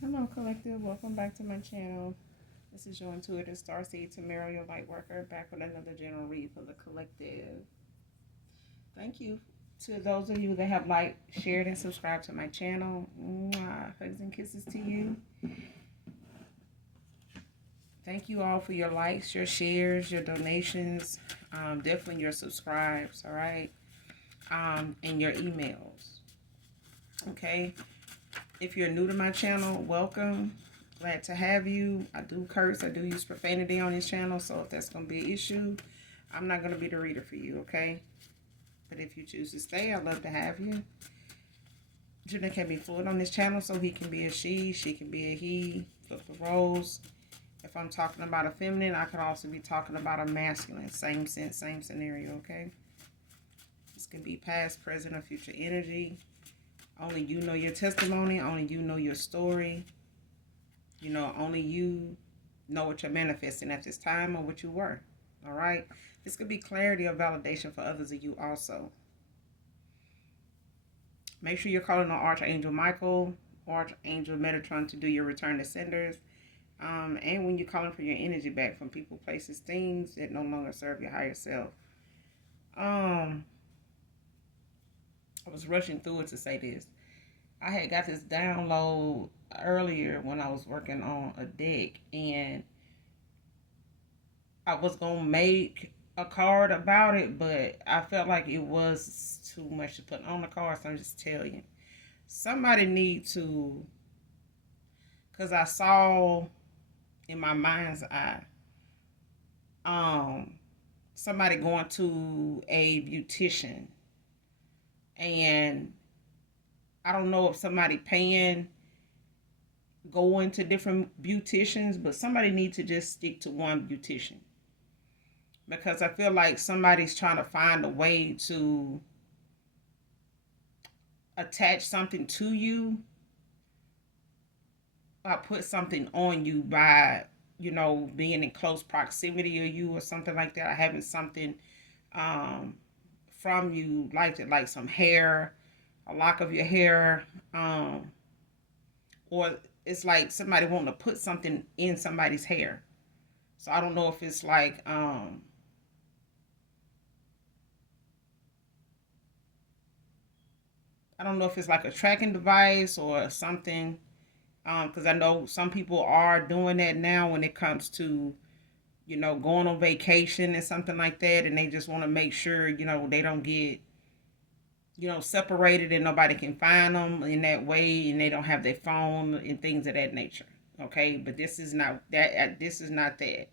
Hello, collective. Welcome back to my channel. This is your intuitive starseed Tamara, your light worker, back with another general read for the collective. Thank you to those of you that have liked, shared, and subscribed to my channel. Mwah. Hugs and kisses to you. Thank you all for your likes, your shares, your donations, definitely your subscribes, all right, and your emails. Okay. If you're new to my channel, welcome. Glad to have you. I do curse. I do use profanity on this channel. So if that's going to be an issue, I'm not going to be the reader for you, okay? But if you choose to stay, I'd love to have you. Gender can be fluid on this channel, so he can be a she can be a he. Flip the roles. If I'm talking about a feminine, I could also be talking about a masculine. Same sense, same scenario, okay? This can be past, present, or future energy. Only you know your testimony. Only you know your story. You know, only you know what you're manifesting at this time or what you were. All right? This could be clarity or validation for others of you also. Make sure you're calling on Archangel Michael, Archangel Metatron to do your return to senders. And when you're calling for your energy back from people, places, things that no longer serve your higher self. I was rushing through it to say this. I had got this download earlier when I was working on a deck, and I was gonna make a card about it, but I felt like it was too much to put on the card, so I'm just telling you. Somebody need to, because I saw in my mind's eye, um, somebody going to a beautician, and I don't know if somebody paying going to different beauticians, but somebody needs to just stick to one beautician, because I feel like somebody's trying to find a way to attach something to you or put something on you by, being in close proximity of you or something like that, or having something um, from you, like some hair, a lock of your hair, or it's like somebody wanting to put something in somebody's hair. So I don't know if it's like I don't know if it's like a tracking device or something, because I know some people are doing that now when it comes to, going on vacation and something like that, and they just want to make sure, they don't get, separated and nobody can find them in that way, and they don't have their phone and things of that nature. Okay, but this is not that. This is not that.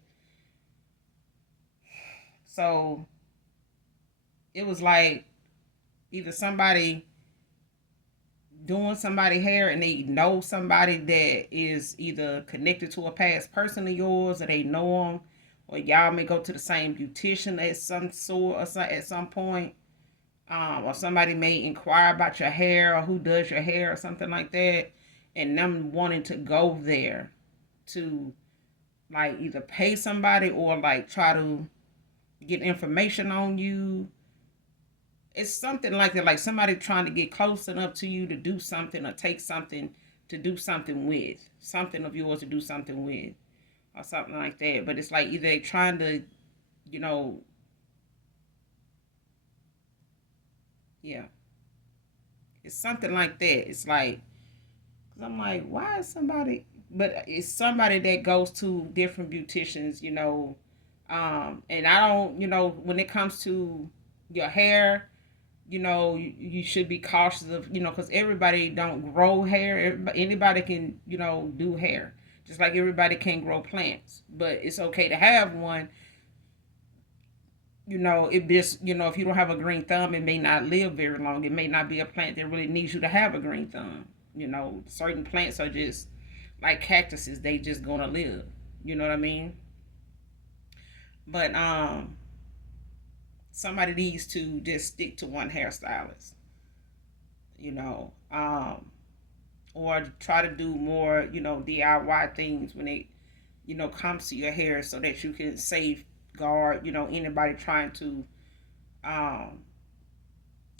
So it was like either somebody doing somebody hair and they know somebody that is either connected to a past person of yours, or they know them, or y'all may go to the same beautician at some sort or at some point, or somebody may inquire about your hair or who does your hair or something like that, and them wanting to go there to like either pay somebody or like try to get information on you. It's something like that, like somebody trying to get close enough to you to do something or take something to do something with, something of yours to do something with, or something like that. But it's like either they trying to, you know, yeah, it's something like that. It's like, cause I'm like, why is somebody? But it's somebody that goes to different beauticians, and I don't, when it comes to your hair, you should be cautious of, because everybody don't grow hair. Anybody can, do hair, just like everybody can grow plants. But it's okay to have one. It just, if you don't have a green thumb, it may not live very long. It may not be a plant that really needs you to have a green thumb. Certain plants are just like cactuses. They just gonna live. You know what I mean? But somebody needs to just stick to one hairstylist. You know, or try to do more, DIY things when it, comes to your hair, so that you can safeguard, anybody trying to um,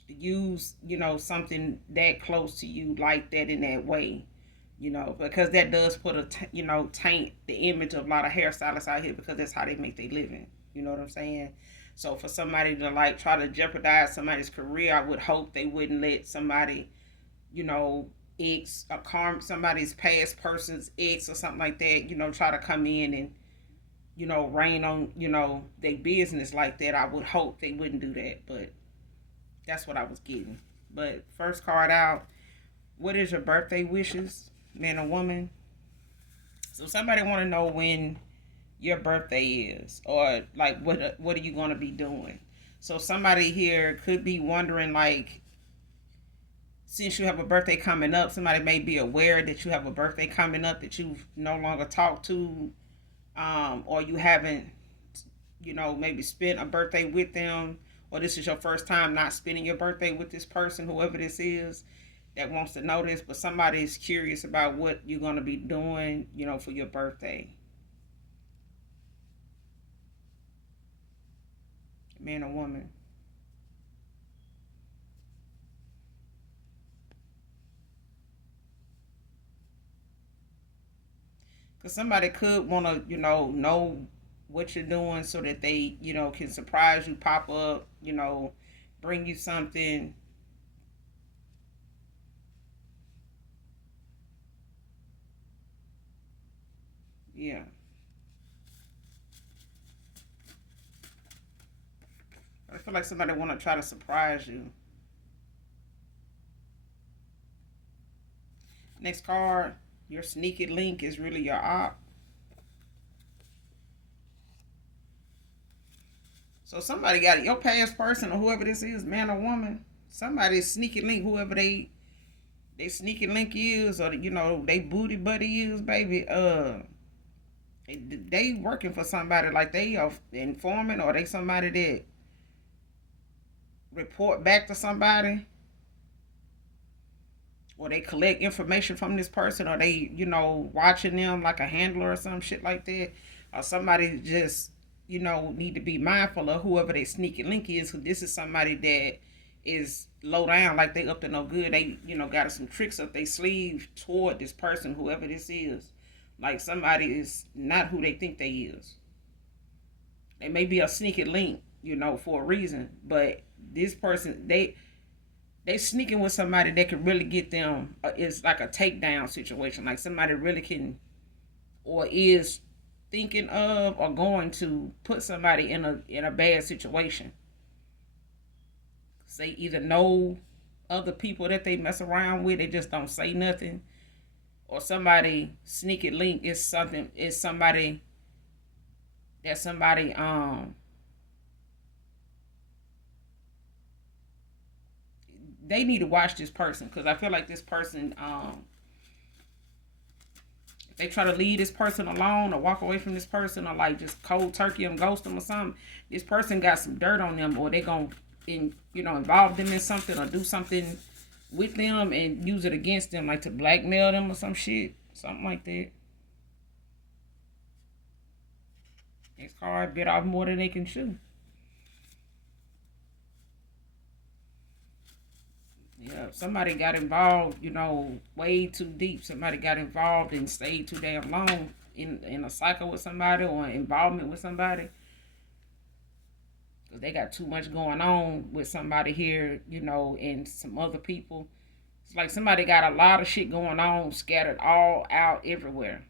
use, something that close to you like that in that way. because that does put taint the image of a lot of hairstylists out here, because that's how they make their living. You know what I'm saying? So for somebody to like try to jeopardize somebody's career, I would hope they wouldn't let somebody, you know, ex or somebody's past person's ex or something like that, try to come in and, rain on, their business like that. I would hope they wouldn't do that, but that's what I was getting. But first card out, what is your birthday wishes, man or woman? So somebody want to know when your birthday is, or like what are you going to be doing. So somebody here could be wondering, like, since you have a birthday coming up, somebody may be aware that you have a birthday coming up that you've no longer talked to, or you haven't, maybe spent a birthday with them, or this is your first time not spending your birthday with this person, whoever this is that wants to know this. But somebody is curious about what you're going to be doing, for your birthday. Man or woman? Because somebody could want to, know what you're doing so that they, can surprise you, pop up, bring you something. Yeah. I feel like somebody want to try to surprise you. Next card, your sneaky link is really your op. So somebody got it. Your past person or whoever this is, man or woman, somebody's sneaky link, whoever they sneaky link is, or they booty buddy is, baby. They working for somebody, like they are informant, or they somebody that report back to somebody, or they collect information from this person, or they watching them like a handler or some shit like that, or somebody just need to be mindful of whoever they sneaky link is, because this is somebody that is low down, like they up to no good. They got some tricks up their sleeve toward this person, whoever this is. Like somebody is not who they think they is. They may be a sneaky link, for a reason, but this person, they sneaking with somebody that can really get them. It's like a takedown situation. Like somebody really can, or is thinking of, or going to put somebody in a bad situation. They either know other people that they mess around with, they just don't say nothing, or somebody sneaky link is somebody that somebody they need to watch this person, because I feel like this person, they try to leave this person alone or walk away from this person, or like just cold turkey them, ghost them or something. This person got some dirt on them, or they gonna involve them in something, or do something with them and use it against them, like to blackmail them or some shit, something like that. Next card, bit off more than they can chew. Yeah, somebody got involved, way too deep. Somebody got involved and stayed too damn long in a cycle with somebody, or involvement with somebody. Because they got too much going on with somebody here, and some other people. It's like somebody got a lot of shit going on, scattered all out everywhere.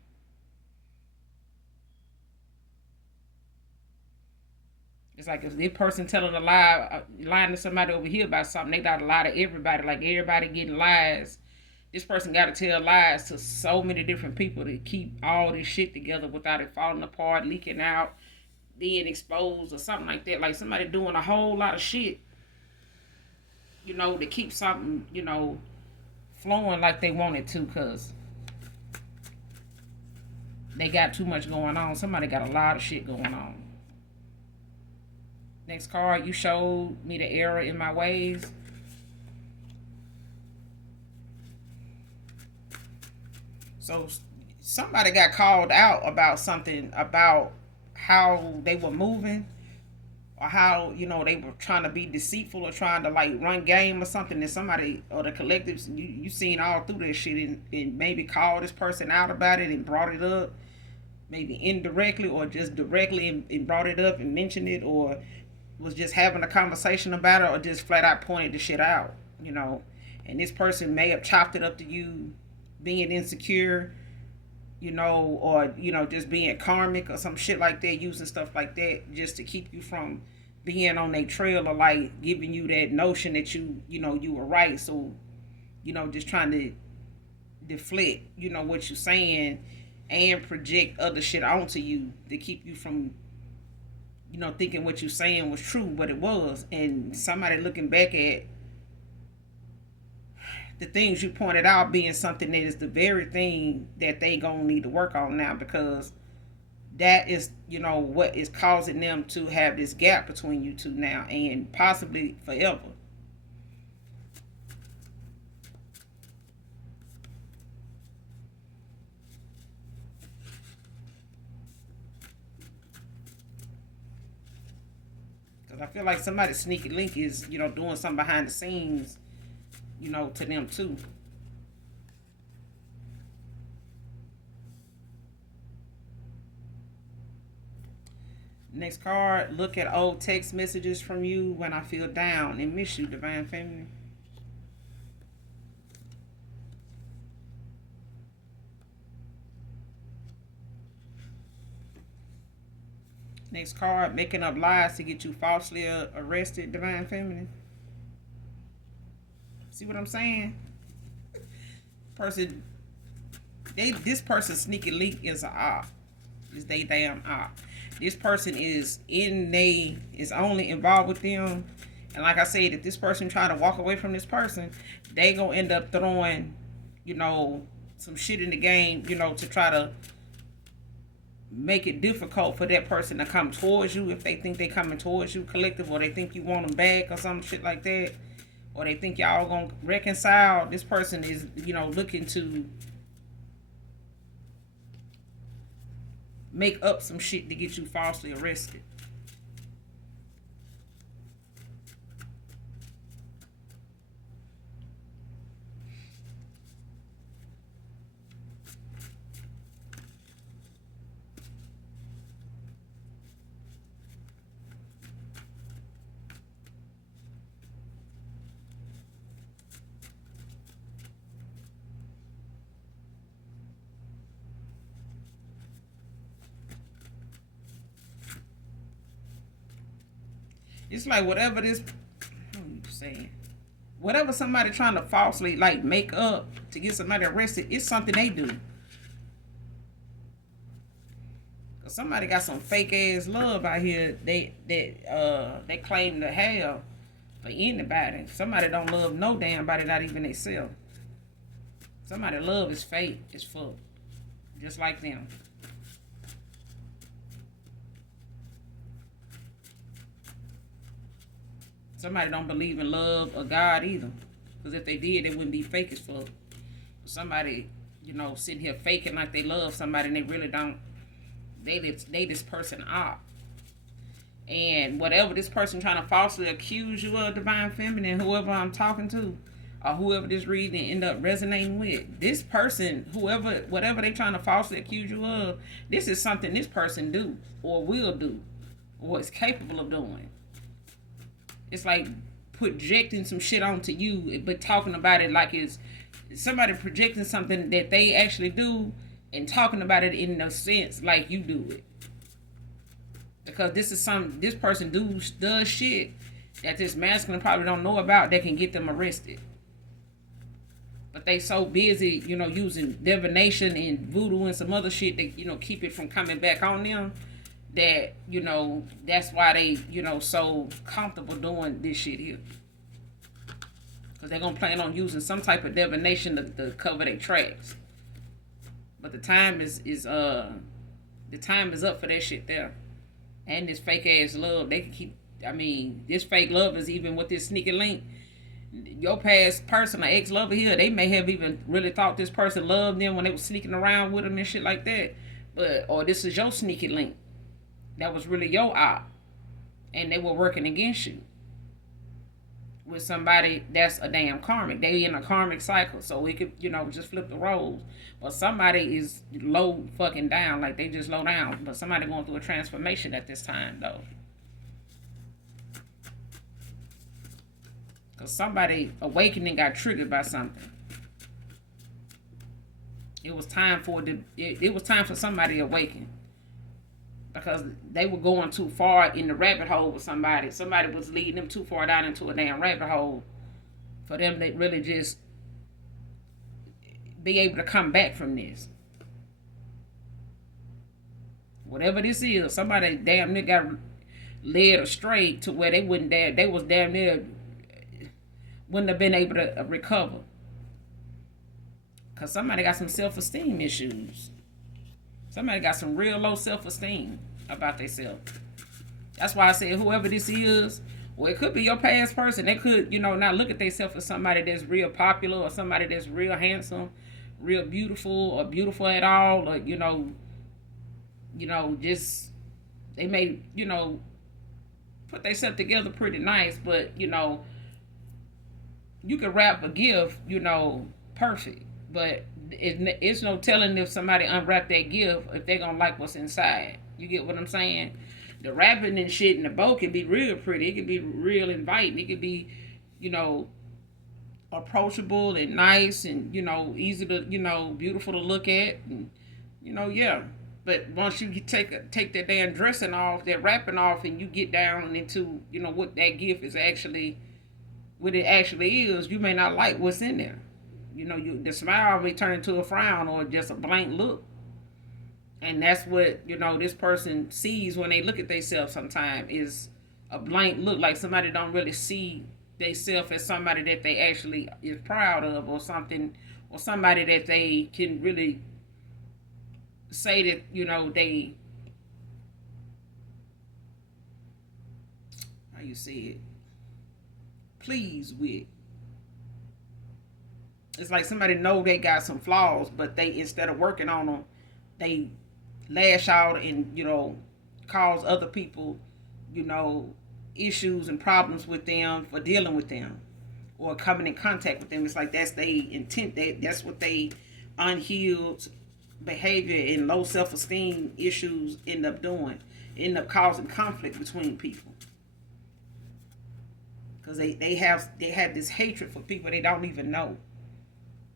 It's like if this person telling a lie, lying to somebody over here about something, they got to lie to everybody. Like everybody getting lies. This person got to tell lies to so many different people to keep all this shit together without it falling apart, leaking out, being exposed, or something like that. Like somebody doing a whole lot of shit, to keep something, flowing like they want it to, because they got too much going on. Somebody got a lot of shit going on. Next card, you showed me the error in my ways. So somebody got called out about something, about how they were moving, or how, you know, they were trying to be deceitful or trying to like run game or something, and somebody or the collectives, you seen all through this shit, and maybe called this person out about it and brought it up, maybe indirectly or just directly, and brought it up and mentioned it, or was just having a conversation about it, or just flat out pointed the shit out, you know. And this person may have chopped it up to you being insecure, you know, or, you know, just being karmic or some shit like that, using stuff like that just to keep you from being on their trail, or like giving you that notion that you know, you were right. So, you know, just trying to deflect, you know, what you're saying and project other shit onto you to keep you from, you know, thinking what you're saying was true, but it was. And somebody looking back at the things you pointed out being something that is the very thing that they gonna need to work on now, because that is, you know, what is causing them to have this gap between you two now, and possibly forever. Because I feel like somebody's sneaky link is, you know, doing something behind the scenes, you know, to them too. Next card, look at old text messages from you when I feel down and miss you, Divine Feminine. Next card, making up lies to get you falsely arrested, Divine Feminine. See what I'm saying? Person, this person's sneaky link is a op. Is they damn op. This person is only involved with them. And like I said, if this person try to walk away from this person, they gonna end up throwing, you know, some shit in the game, you know, to try to make it difficult for that person to come towards you, if they think they coming towards you collective, or they think you want them back or some shit like that, or they think y'all gonna reconcile. This person is, you know, looking to make up some shit to get you falsely arrested. It's like whatever this, how you saying, whatever somebody trying to falsely like make up to get somebody arrested, it's something they do. Cause somebody got some fake ass love out here. They claim to have for anybody. Somebody don't love no damn body, not even themselves. Somebody love is fake as fuck, just like them. Somebody don't believe in love or God either. Because if they did, they wouldn't be fake as fuck. Somebody, you know, sitting here faking like they love somebody and they really don't. They this person up. And whatever this person trying to falsely accuse you of, Divine Feminine, whoever I'm talking to, or whoever this reading end up resonating with, this person, whatever they trying to falsely accuse you of, this is something this person do, or will do, or is capable of doing. It's like projecting some shit onto you, but talking about it like it's somebody projecting something that they actually do, and talking about it in a sense like you do it. Because this person does shit that this masculine probably don't know about that can get them arrested. But they so busy, you know, using divination and voodoo and some other shit that, you know, keep it from coming back on them, that, you know, that's why they, you know, so comfortable doing this shit here. Because they're going to plan on using some type of divination to cover their tracks. But the time is up for that shit there. And this fake ass love, they can keep, I mean, this fake love is even with this sneaky link. Your past person or ex-lover here, they may have even really thought this person loved them when they were sneaking around with them and shit like that. But, or this is your sneaky link. That was really your op. and they were working against you with somebody that's a damn karmic. They in a karmic cycle, so we could, just flip the roles. But somebody is low fucking down, like they just low down. But somebody going through a transformation at this time, though. Because somebody awakening got triggered by something. It was time for it was time for somebody to awaken. Because they were going too far in the rabbit hole with somebody. Somebody was leading them too far down into a damn rabbit hole for them to really just be able to come back from this. Whatever this is, somebody damn near got led astray to where they wouldn't they was damn near wouldn't have been able to recover. Because somebody got some self-esteem issues. Somebody got some real low self-esteem about themselves. That's why I said whoever this is, well, it could be your past person. They could, not look at themselves as somebody that's real popular or somebody that's real handsome, real beautiful or beautiful at all. Or, just, they may, put themselves together pretty nice, but, you can wrap a gift, perfect. But it's no telling if somebody unwrap that gift if they're gonna like what's inside. You get what I'm saying? The wrapping and shit in the bow can be real pretty. It can be real inviting. It can be, approachable and nice and, easy to, beautiful to look at. And, yeah. But once you take that damn dressing off, that wrapping off, and you get down into, what that gift is actually, what it actually is, you may not like what's in there. The smile may turn into a frown or just a blank look. And that's what, this person sees when they look at themselves sometimes is a blank look, like somebody don't really see themselves as somebody that they actually is proud of or something, or somebody that they can really say that, they, how you say it, pleased with. It's like somebody know they got some flaws, but they, instead of working on them, they lash out and, cause other people, issues and problems with them for dealing with them or coming in contact with them. It's like that's they intent. That's what they unhealed behavior and low self-esteem issues end up doing. End up causing conflict between people. Because they have this hatred for people they don't even know.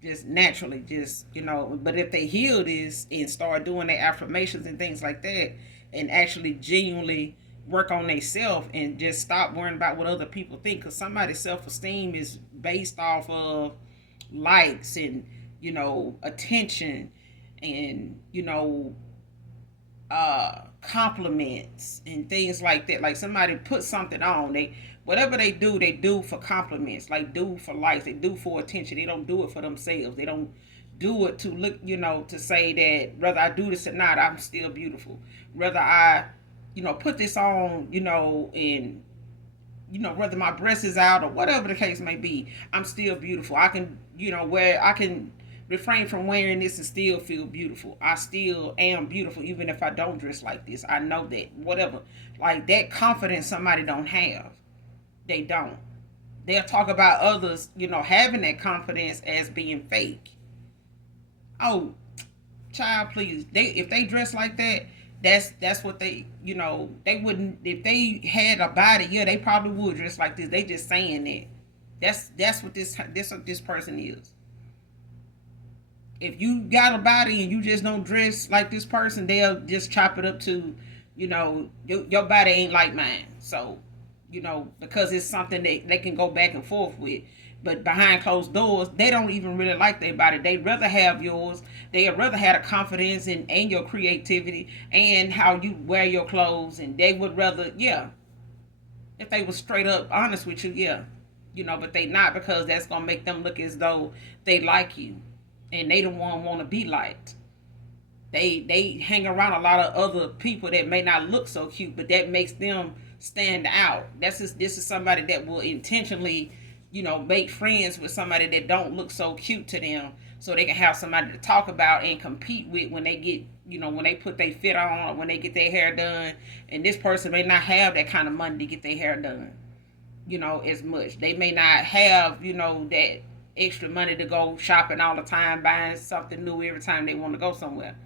Just naturally, but if they heal this and start doing their affirmations and things like that and actually genuinely work on themselves and just stop worrying about what other people think, because somebody's self-esteem is based off of likes and, attention and, compliments and things like that. Like somebody put something on, whatever they do for compliments, like do for likes, they do for attention. They don't do it for themselves. They don't do it to look, to say that whether I do this or not, I'm still beautiful. Whether I, put this on, and, whether my breast is out or whatever the case may be, I'm still beautiful. I can, I can refrain from wearing this and still feel beautiful. I still am beautiful even if I don't dress like this. I know that. Whatever. Like that confidence somebody don't have. They don't. They'll talk about others, having that confidence as being fake. Oh, child, please. If they dress like that, that's what they, they wouldn't, if they had a body, yeah, they probably would dress like this. They just saying that. That's what this person is. If you got a body and you just don't dress like this person, they'll just chop it up to, your body ain't like mine. So, because it's something that they can go back and forth with. But behind closed doors, they don't even really like their body. They'd rather have yours. They'd rather have the confidence and your creativity and how you wear your clothes. And they would rather, yeah. If they were straight up honest with you, yeah. But they not, because that's going to make them look as though they like you. And they don't want to be liked. They hang around a lot of other people that may not look so cute, but that makes them stand out. This is somebody that will intentionally, make friends with somebody that don't look so cute to them, so they can have somebody to talk about and compete with when they get, when they put their fit on, or when they get their hair done. And this person may not have that kind of money to get their hair done, as much. They may not have, that extra money to go shopping all the time, buying something new every time they want to go somewhere.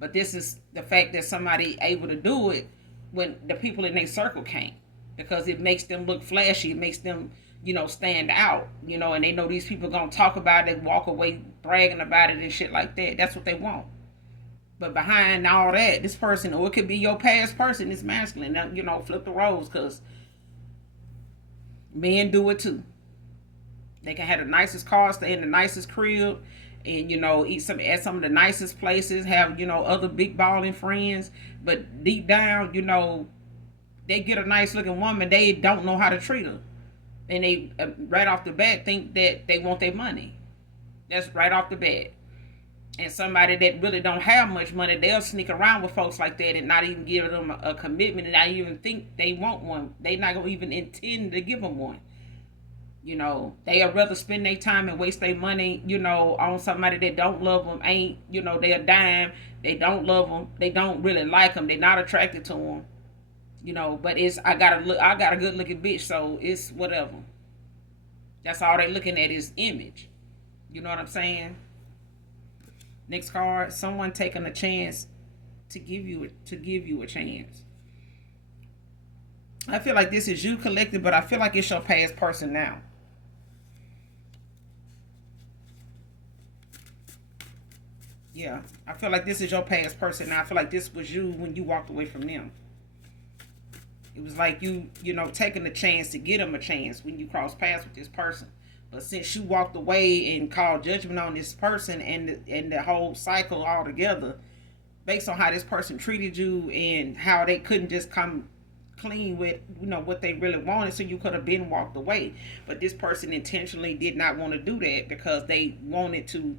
But this is the fact that somebody able to do it when the people in their circle can't, because it makes them look flashy. It makes them, stand out, and they know these people gonna talk about it, walk away bragging about it and shit like that. That's what they want. But behind all that, this person, or it could be your past person, is masculine. Flip the roles, because men do it too. They can have the nicest car, stay in the nicest crib, and eat some at some of the nicest places, have other big balling friends, but deep down, they get a nice looking woman, they don't know how to treat her, and they right off the bat think that they want their money. That's right off the bat. And somebody that really don't have much money, they'll sneak around with folks like that and not even give them a commitment, and not even think they want one. They not gonna even intend to give them one. They'll rather spend their time and waste their money, on somebody that don't love them, ain't, they're a dime, they don't love them, they don't really like them, they're not attracted to them, but I got a good looking bitch, so it's whatever. That's all they looking at is image. You know what I'm saying? Next card, someone taking a chance to give you a chance. I feel like this is you, collective, but I feel like it's your past person now. Yeah, I feel like this is your past person now. I feel like this was you when you walked away from them. It was like you taking the chance to get them a chance when you cross paths with this person. But since you walked away and called judgment on this person and the whole cycle altogether, based on how this person treated you and how they couldn't just come clean with what they really wanted, so you could have been walked away. But this person intentionally did not want to do that because they wanted to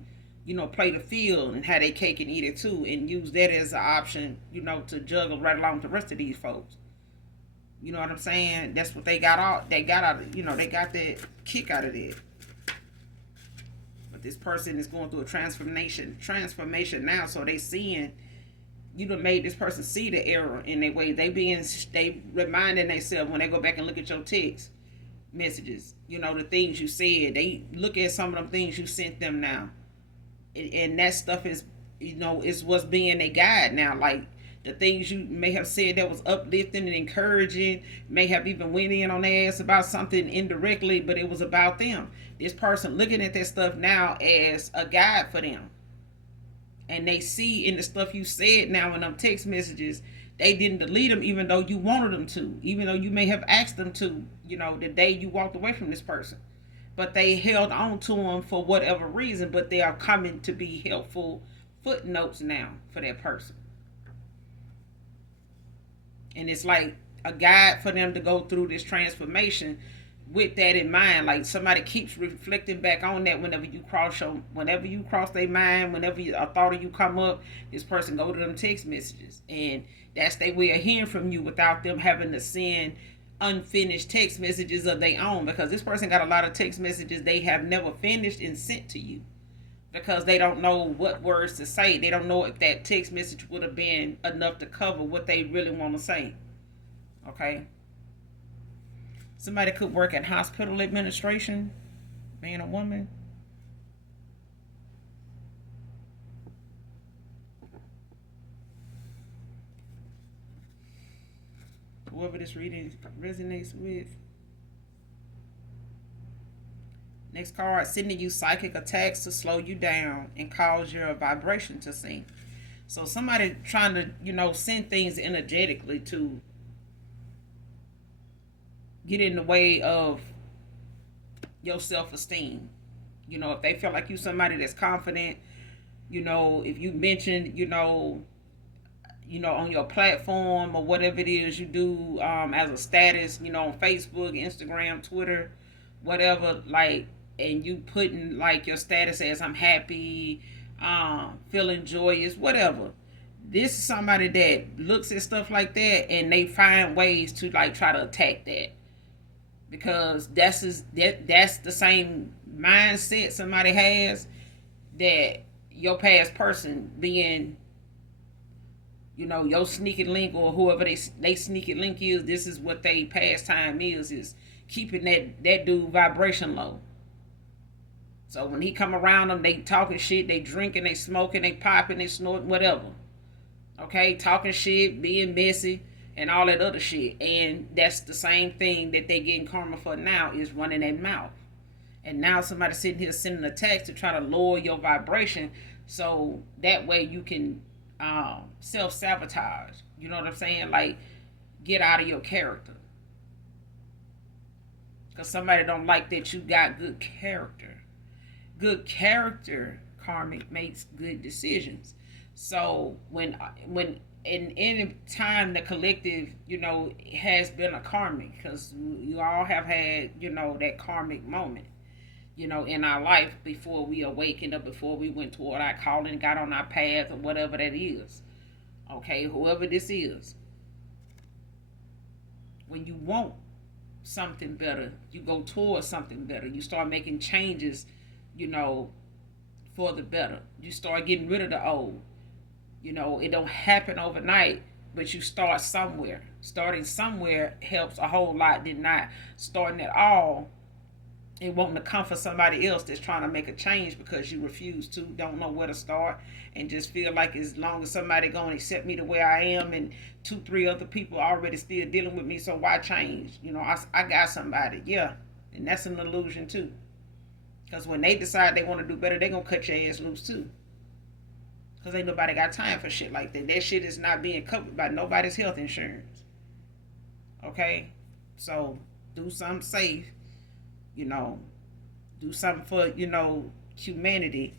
play the field and have their cake and eat it too, and use that as an option, to juggle right along with the rest of these folks. You know what I'm saying? That's what they got out. They got out. They got that kick out of it. But this person is going through a transformation now. So they seeing, you done made this person see the error in their way. They reminding themselves when they go back and look at your text messages. The things you said. They look at some of them things you sent them now. And that stuff is is what's being a guide now. Like the things you may have said that was uplifting and encouraging, may have even went in on their ass about something indirectly, but it was about them. This person looking at that stuff now as a guide for them, and they see in the stuff you said now in them text messages, they didn't delete them even though you wanted them to, even though you may have asked them to, the day you walked away from this person. But they held on to them for whatever reason, but they are coming to be helpful footnotes now for that person. And it's like a guide for them to go through this transformation with that in mind. Like somebody keeps reflecting back on that whenever you cross their mind, whenever a thought of you come up, this person go to them text messages. And that's their way of hearing from you without them having to send unfinished text messages of their own, because this person got a lot of text messages they have never finished and sent to you because they don't know what words to say. They don't know if that text message would have been enough to cover what they really want to say. Okay? Somebody could work in hospital administration, being a woman. Whoever this reading resonates with. Next card, sending you psychic attacks to slow you down and cause your vibration to sink. So somebody trying to, send things energetically to get in the way of your self-esteem. If they feel like you somebody that's confident, if you mention, on your platform or whatever it is you do as a status, on Facebook, Instagram, Twitter, whatever, like, and you putting like your status as I'm happy, feeling joyous, whatever. This is somebody that looks at stuff like that and they find ways to like try to attack that, because that's the same mindset somebody has that your past person being, your sneaking link, or whoever they sneaking link is, this is what they pastime is keeping that dude vibration low. So when he come around them, they talking shit, they drinking, they smoking, they popping, they snorting, whatever. Okay, talking shit, being messy, and all that other shit. And that's the same thing that they getting karma for now, is running their mouth. And now somebody sitting here sending a text to try to lower your vibration, so that way you can self-sabotage. You know what I'm saying? Like, get out of your character. Because somebody don't like that you got good character. Good character, karmic, makes good decisions. So when in any time the collective, has been a karmic, because you all have had, that karmic moment, in our life before we awakened, or before we went toward our calling, got on our path, or whatever that is. Okay, whoever this is. When you want something better, you go towards something better. You start making changes, for the better. You start getting rid of the old. It don't happen overnight, but you start somewhere. Starting somewhere helps a whole lot than not starting at all and wanting to comfort somebody else that's trying to make a change, because you refuse to, don't know where to start, and just feel like as long as somebody going to accept me the way I am, and 2-3 other people already still dealing with me, so why change? I got somebody. Yeah, and that's an illusion too. Because when they decide they want to do better, they going to cut your ass loose too. Because ain't nobody got time for shit like that. That shit is not being covered by nobody's health insurance. Okay? So, do something safe. Do something for, humanity,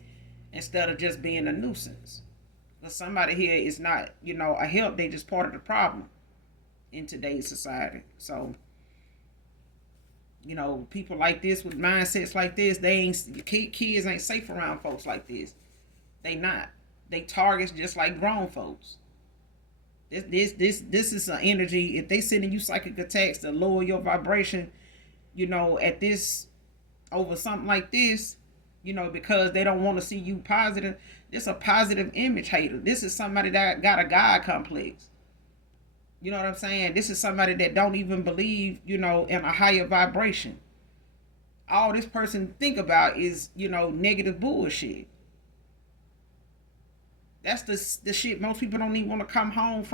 instead of just being a nuisance. Because somebody here is not, a help. They just part of the problem in today's society. So, people like this with mindsets like this, kids ain't safe around folks like this. They not. They targets just like grown folks. This is an energy. If they sending you psychic attacks to lower your vibration, at this, over something like this, because they don't want to see you positive. This a positive image hater. This is somebody that got a God complex. You know what I'm saying? This is somebody that don't even believe, in a higher vibration. All this person think about is, negative bullshit. That's the shit most people don't even want to come home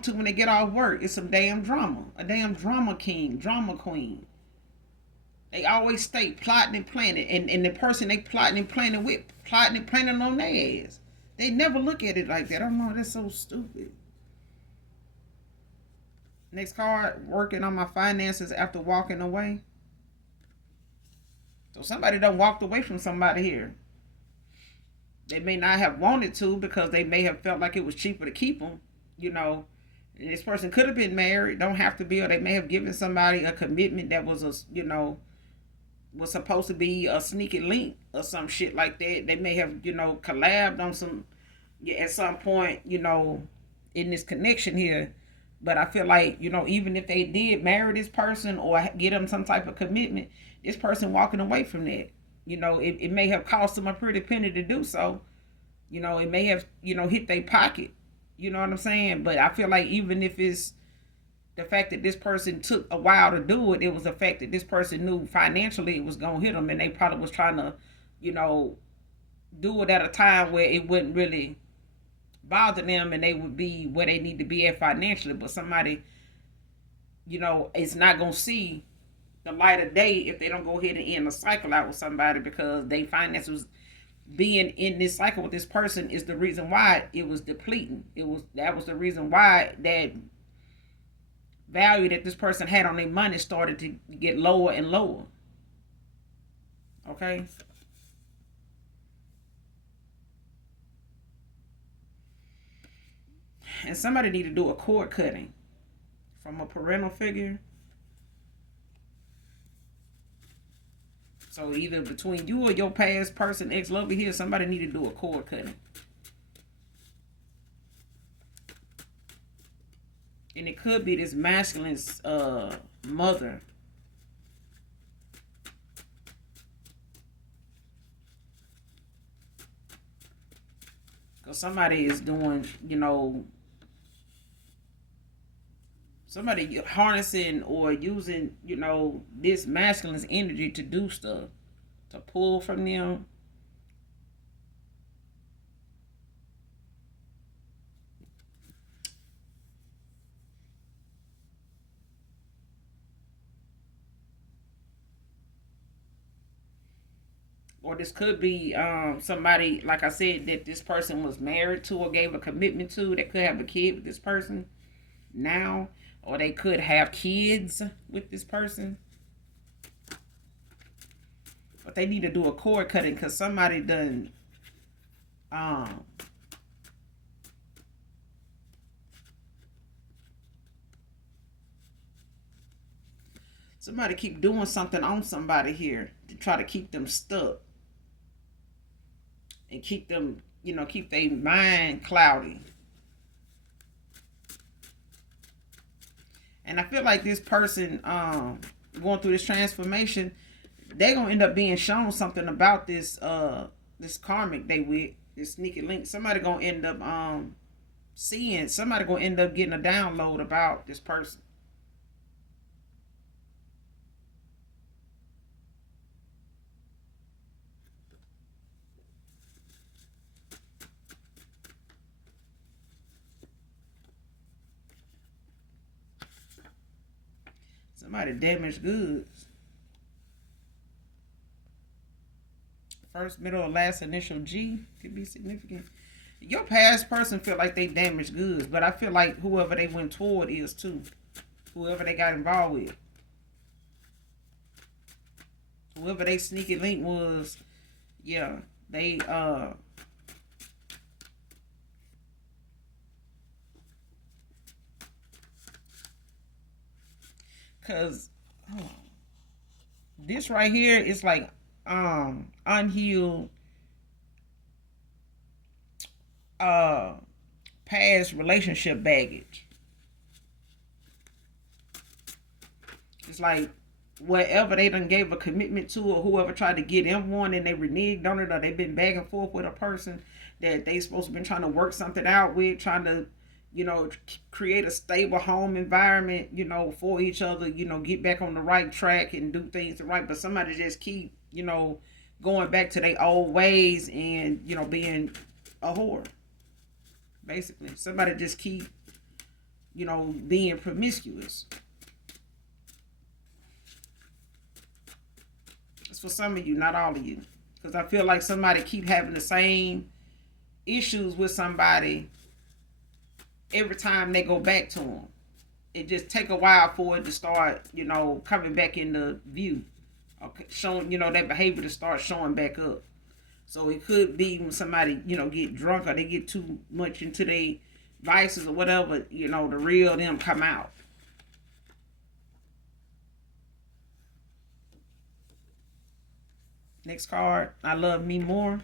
to when they get off work. It's some damn drama. A damn drama king, drama queen. They always stay plotting and planning. And the person they plotting and planning with, plotting and planning on their ass. They never look at it like that. I don't know, that's so stupid. Next card, working on my finances after walking away. So somebody done walked away from somebody here. They may not have wanted to, because they may have felt like it was cheaper to keep them, And this person could have been married, don't have to be, or they may have given somebody a commitment that was was supposed to be a sneaky link or some shit like that. They may have, collabed on some, at some point, in this connection here. But I feel like, even if they did marry this person or get them some type of commitment, this person walking away from that, it may have cost them a pretty penny to do so. It may have, hit their pocket. You know what I'm saying? But I feel like even if it's the fact that this person took a while to do it, it was the fact that this person knew financially it was going to hit them, and they probably was trying to, do it at a time where it wouldn't really bother them, and they would be where they need to be at financially. But somebody, is not going to see the light of day if they don't go ahead and end the cycle out with somebody, because they finances being in this cycle with this person is the reason why it was depleting. That was the reason why that value that this person had on their money started to get lower and lower. Okay? And somebody need to do a cord cutting from a parental figure. So either between you or your past person, ex-lover here, somebody need to do a cord cutting. And it could be this masculine's mother. Because somebody is doing, somebody harnessing or using, this masculine's energy to do stuff, to pull from them. Or this could be somebody, like I said, that this person was married to or gave a commitment to, that could have a kid with this person now, or they could have kids with this person. But they need to do a cord cutting because somebody done um somebody keep doing something on somebody here to try to keep them stuck and keep them, keep their mind cloudy. And I feel like this person going through this transformation, they're gonna end up being shown something about this karmic they with, this sneaky link. Somebody gonna end up seeing, somebody gonna end up getting a download about this person. Somebody damaged goods. First, middle, or last initial G could be significant. Your past person feel like they damaged goods, but I feel like whoever they went toward is too. Whoever they got involved with. Whoever they sneaky link was, yeah, they cause this right here is like unhealed uh past relationship baggage. It's like whatever they done gave a commitment to, or whoever tried to get them one and they reneged on it, or they been back and forth with a person that they supposed to been trying to work something out with, trying to, create a stable home environment, for each other, get back on the right track and do things the right. But somebody just keep, going back to their old ways and, being a whore. Basically. Somebody just keep, being promiscuous. It's for some of you, not all of you. Because I feel like somebody keep having the same issues with somebody every time they go back to them. It just take a while for it to start, coming back into view. Okay, showing, that behavior to start showing back up. So it could be when somebody, get drunk or they get too much into their vices or whatever, the real them come out. Next card, I love me more.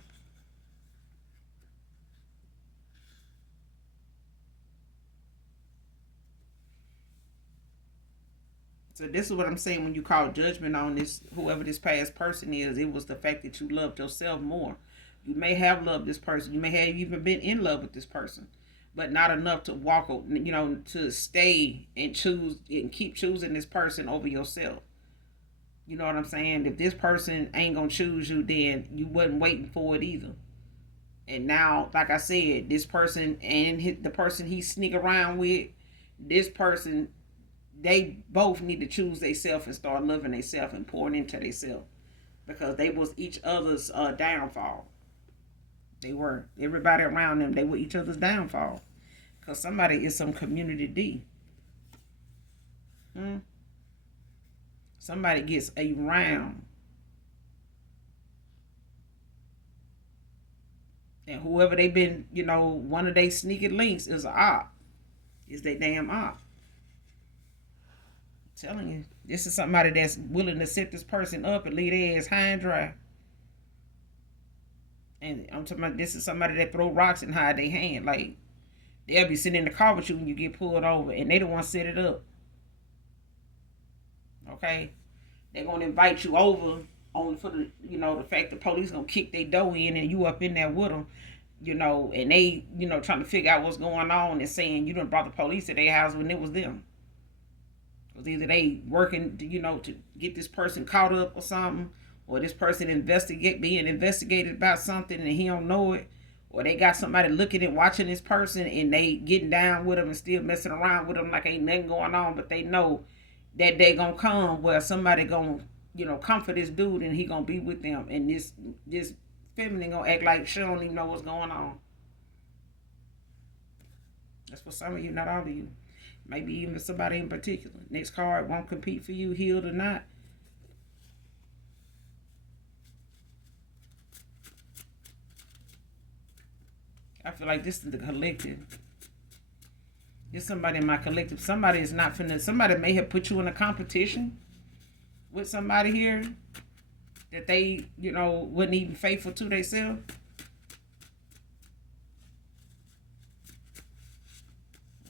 So this is what I'm saying when you call judgment on this, whoever this past person is. It was the fact that you loved yourself more. You may have loved this person. You may have even been in love with this person, but not enough to walk, to stay and choose and keep choosing this person over yourself. You know what I'm saying? If this person ain't gonna choose you, then you wasn't waiting for it either. And now, like I said, this person and the person he sneak around with, this person, they both need to choose themselves and start loving themselves and pouring into themselves, because they was each other's downfall. They were, everybody around them, they were each other's downfall. Because somebody is some community D. Somebody gets around, and whoever they been, one of they sneaky links is a op. Is they damn op. I'm telling you, this is somebody that's willing to set this person up and leave their ass high and dry. And I'm talking about, this is somebody that throw rocks and hide their hand. Like, they'll be sitting in the car with you when you get pulled over, and they don't want to set it up. Okay, they're gonna invite you over only for the, the fact the police gonna kick their door in and you up in there with them. and they, trying to figure out what's going on and saying you done brought the police to their house when it was them. Because either they working, to get this person caught up or something, or this person being investigated about something and he don't know it, or they got somebody looking and watching this person and they getting down with them and still messing around with them like ain't nothing going on, but they know that day gonna come where somebody gonna, comfort this dude and he gonna be with them, and this feminine gonna act like she don't even know what's going on. That's for some of you, not all of you. Maybe even somebody in particular. Next card, won't compete for you, healed or not. I feel like this is the collective. There's somebody in my collective. Somebody is not finna. Somebody may have put you in a competition with somebody here that they, wasn't even faithful to themselves.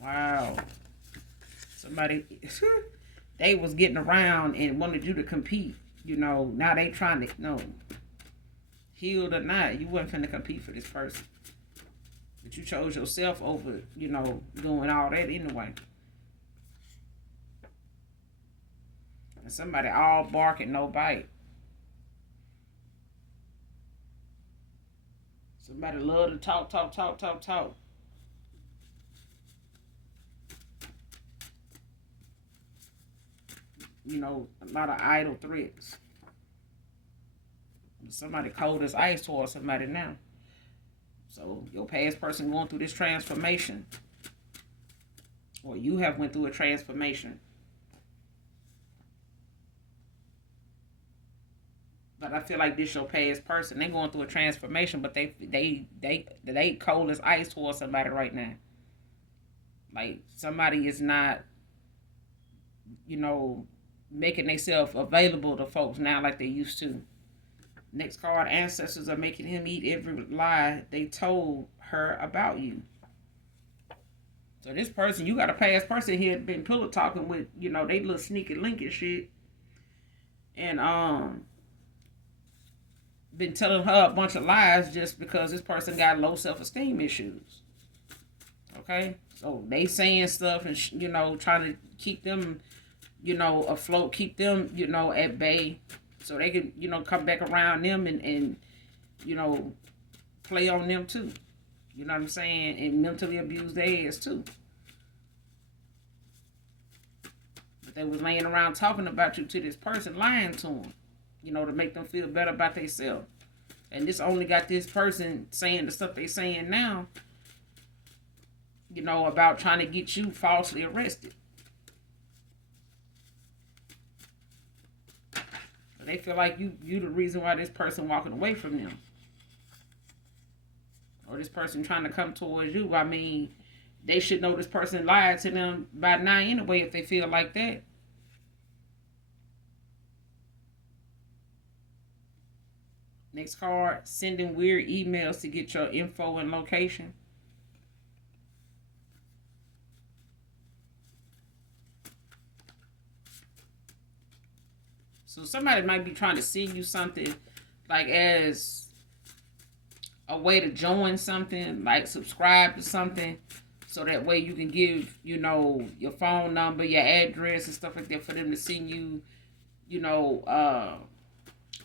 Wow. Somebody, they was getting around and wanted you to compete. Now they trying to, no. Healed or not, you wasn't finna compete for this person. But you chose yourself over, doing all that anyway. And somebody all bark and no bite. Somebody love to talk. A lot of idle threats. Somebody cold as ice towards somebody now. So your past person going through this transformation, or you have went through a transformation. But I feel like this your past person. They going through a transformation, but they cold as ice towards somebody right now. Like somebody is not, making themselves available to folks now like they used to. Next card, ancestors are making him eat every lie they told her about you. So this person, you got a past person here been pillow talking with, they little sneaky link and shit. And been telling her a bunch of lies just because this person got low self-esteem issues. Okay? So they saying stuff and, trying to keep them, afloat, keep them, at bay. So they can, come back around them and play on them too. You know what I'm saying? And mentally abuse their ass too. But they was laying around talking about you to this person, lying to them, to make them feel better about themselves. And this only got this person saying the stuff they saying now, about trying to get you falsely arrested. They feel like you the reason why this person walking away from them. Or this person trying to come towards you. I mean, they should know this person lied to them by now anyway if they feel like that. Next card, sending weird emails to get your info and location. So somebody might be trying to send you something like as a way to join something, like subscribe to something, so that way you can give, your phone number, your address and stuff like that for them to send you,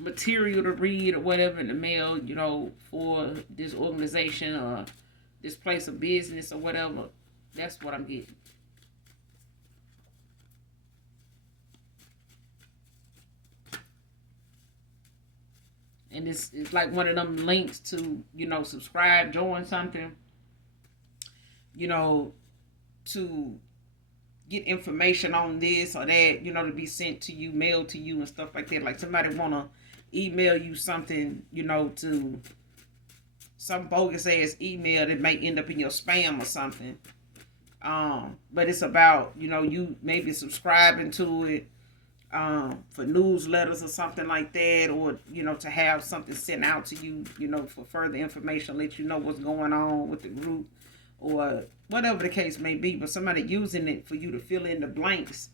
material to read or whatever in the mail, for this organization or this place of business or whatever. That's what I'm getting. And it's like one of them links to, subscribe, join something, to get information on this or that, to be sent to you, mailed to you and stuff like that. Like somebody want to email you something, to some bogus ass email that may end up in your spam or something. But it's about, you maybe subscribing to it, for newsletters or something like that, or to have something sent out to you, for further information, let you know what's going on with the group or whatever the case may be. But somebody using it for you to fill in the blanks,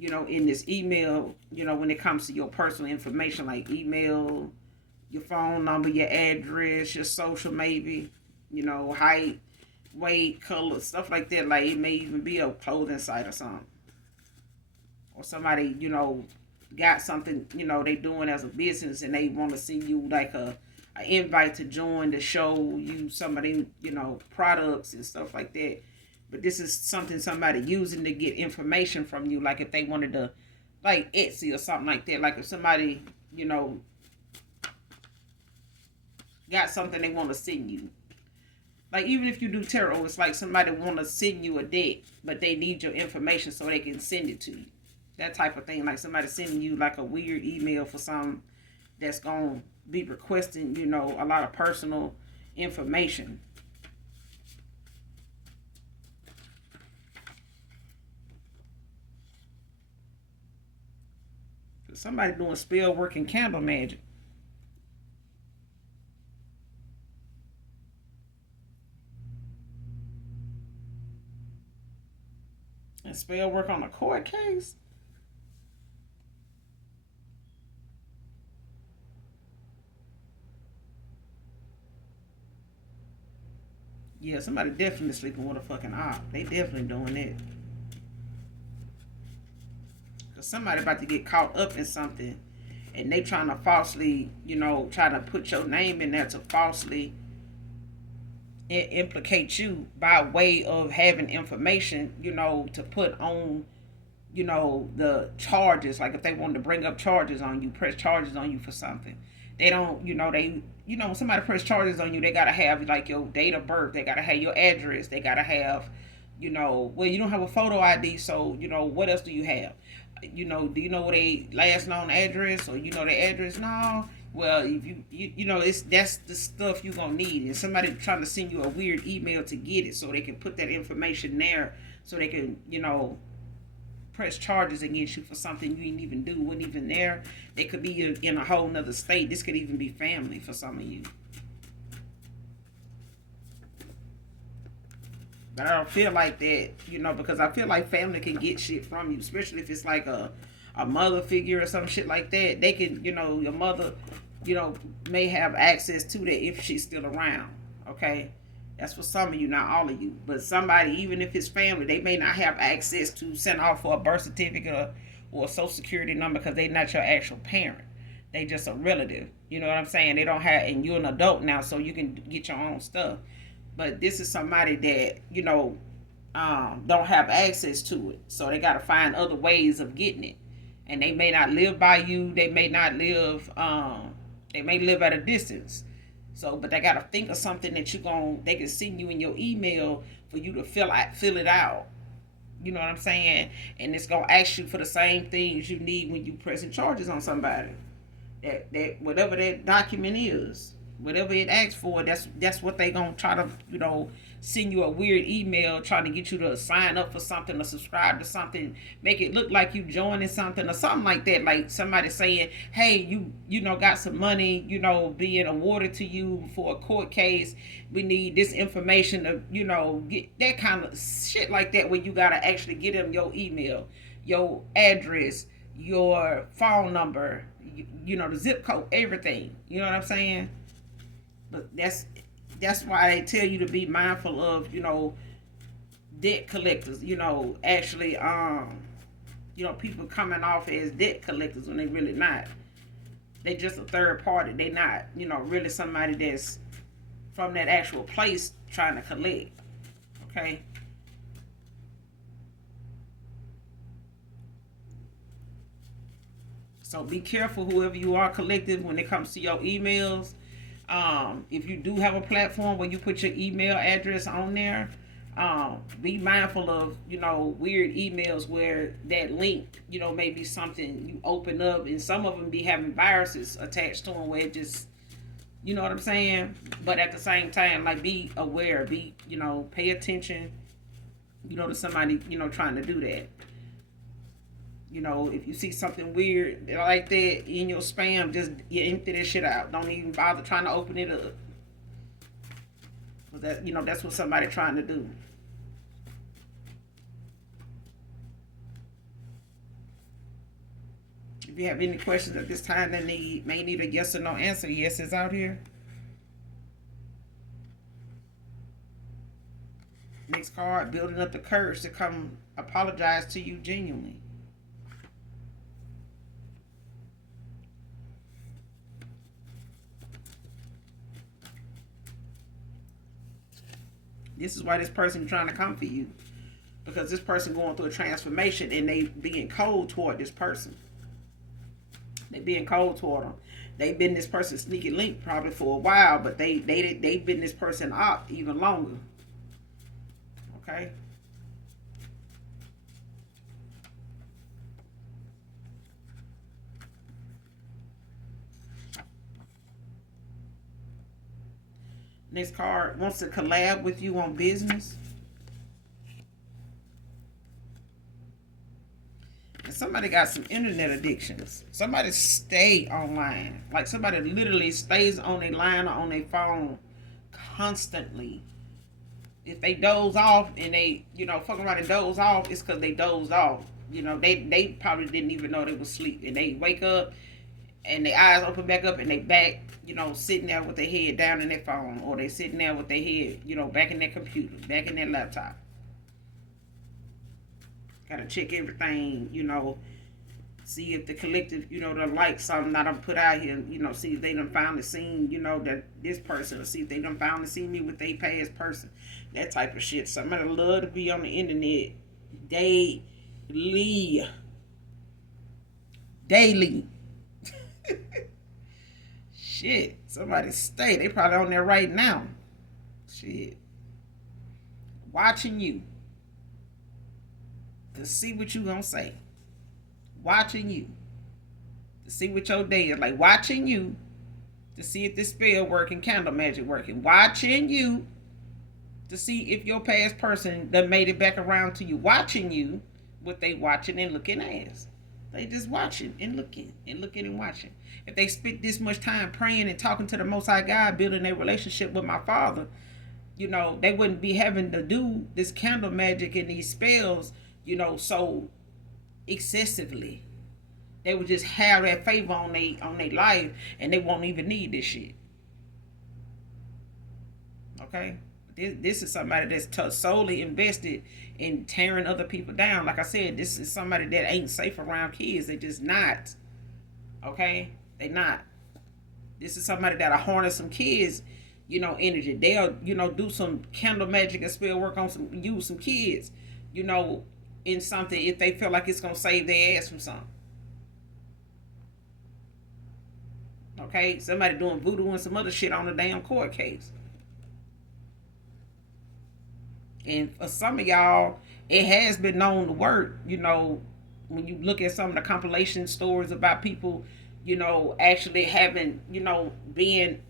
in this email, when it comes to your personal information like email, your phone number, your address, your social maybe, You know, height, weight, color, stuff like that. Like it may even be a clothing site or something. Or somebody, got something, they doing as a business and they want to send you like a invite to join to show you some of them, products and stuff like that. But this is something somebody using to get information from you. Like if they wanted to, like Etsy or something like that. Like if somebody, got something they want to send you. Like even if you do tarot, it's like somebody want to send you a deck, but they need your information so they can send it to you. That type of thing. Like somebody sending you like a weird email for some that's going to be requesting, a lot of personal information. Somebody doing spell work and candle magic. And spell work on a court case. Yeah, somebody definitely sleeping with a fucking op. They definitely doing it. Because somebody about to get caught up in something and they trying to falsely, try to put your name in there to falsely implicate you by way of having information, to put on, the charges. Like if they wanted to bring up charges on you, press charges on you for something. They don't, when somebody press charges on you, they gotta have like your date of birth, they gotta have your address, they gotta have, well, you don't have a photo ID, so what else do you have? Do you know what they last known address, or their address? No. Well, if that's the stuff you're gonna need, and somebody trying to send you a weird email to get it, so they can put that information there, so they can press charges against you for something you didn't even do, wasn't even there. They could be in a whole nother state. This could even be family for some of you. But I don't feel like that, because I feel like family can get shit from you, especially if it's like a mother figure or some shit like that. They can, your mother, may have access to that if she's still around. Okay? That's for some of you, not all of you. But somebody, even if it's family, they may not have access to send off for a birth certificate or a social security number because they're not your actual parent. They just a relative. You know what I'm saying? They don't have, and you're an adult now, so you can get your own stuff. But this is somebody that, don't have access to it. So they got to find other ways of getting it. And they may not live by you. They may not live, they may live at a distance. So, but they got to think of something that they can send you in your email for you to fill it out. You know what I'm saying? And it's going to ask you for the same things you need when you pressing charges on somebody. That whatever that document is, whatever it asks for, that's what they gonna try to send you a weird email trying to get you to sign up for something or subscribe to something, make it look like you joining something or something like that. Like somebody saying, hey, you got some money being awarded to you for a court case, we need this information to get that kind of shit like that, where you gotta actually get them your email, your address, your phone number, the zip code, everything. You know what I'm saying? But that's why they tell you to be mindful of, debt collectors. Actually, people coming off as debt collectors when they really not. They just a third party. They not, really somebody that's from that actual place trying to collect. Okay. So be careful, whoever you are, collective, when it comes to your emails. If you do have a platform where you put your email address on there, be mindful of weird emails where that link may be something you open up, and some of them be having viruses attached to them where it just what I'm saying. But at the same time, like, be aware, pay attention, to somebody trying to do that. If you see something weird like that in your spam, just empty that shit out. Don't even bother trying to open it up. That's what somebody trying to do. If you have any questions at this time that may need a yes or no answer, yes is out here. Next card, building up the courage to come apologize to you genuinely. This is why this person is trying to come for you. Because this person going through a transformation and they being cold toward this person. They being cold toward them. They've been this person's sneaky link probably for a while, but they've been this person up even longer. Okay. Next card, wants to collab with you on business. And somebody got some internet addictions. Somebody stay online. Like somebody literally stays on their line or on their phone constantly. If they doze off and they, fuck around and doze off, it's because they dozed off. They probably didn't even know they was asleep. And they wake up and their eyes open back up and they back, sitting there with their head down in their phone, or they sitting there with their head, back in their computer, back in their laptop. Gotta check everything, see if the collective, they like something that I'm put out here, see if they done finally seen, that this person, or see if they done finally seen me with their past person. That type of shit. Somebody love to be on the internet daily. Shit, somebody stay. They probably on there right now. Shit. Watching you to see what you gonna say. Watching you to see what your day is like. Watching you to see if this spell working, candle magic working. Watching you to see if your past person done made it back around to you. Watching you, what they watching and looking as. They just watching and looking and watching. If they spent this much time praying and talking to the Most High God, building their relationship with my Father, they wouldn't be having to do this candle magic and these spells, so excessively. They would just have that favor on their life, and they won't even need this shit. Okay? This is somebody that's solely invested in tearing other people down. Like I said, this is somebody that ain't safe around kids. They just not. Okay? They not. This is somebody that'll harness some kids, energy. They'll, do some candle magic and spell work on use some kids, in something if they feel like it's gonna save their ass from something. Okay? Somebody doing voodoo and some other shit on a damn court case. And for some of y'all, it has been known to work. When you look at some of the compilation stories about people, actually having, being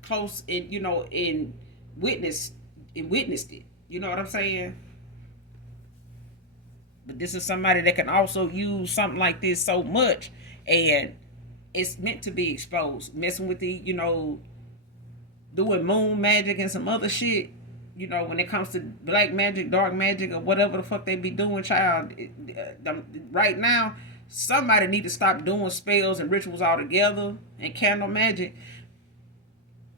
close and, in witnessed it. You know what I'm saying? But this is somebody that can also use something like this so much, and it's meant to be exposed. Messing with the, doing moon magic and some other shit. When it comes to black magic, dark magic, or whatever the fuck they be doing, child, right now, somebody need to stop doing spells and rituals altogether and candle magic,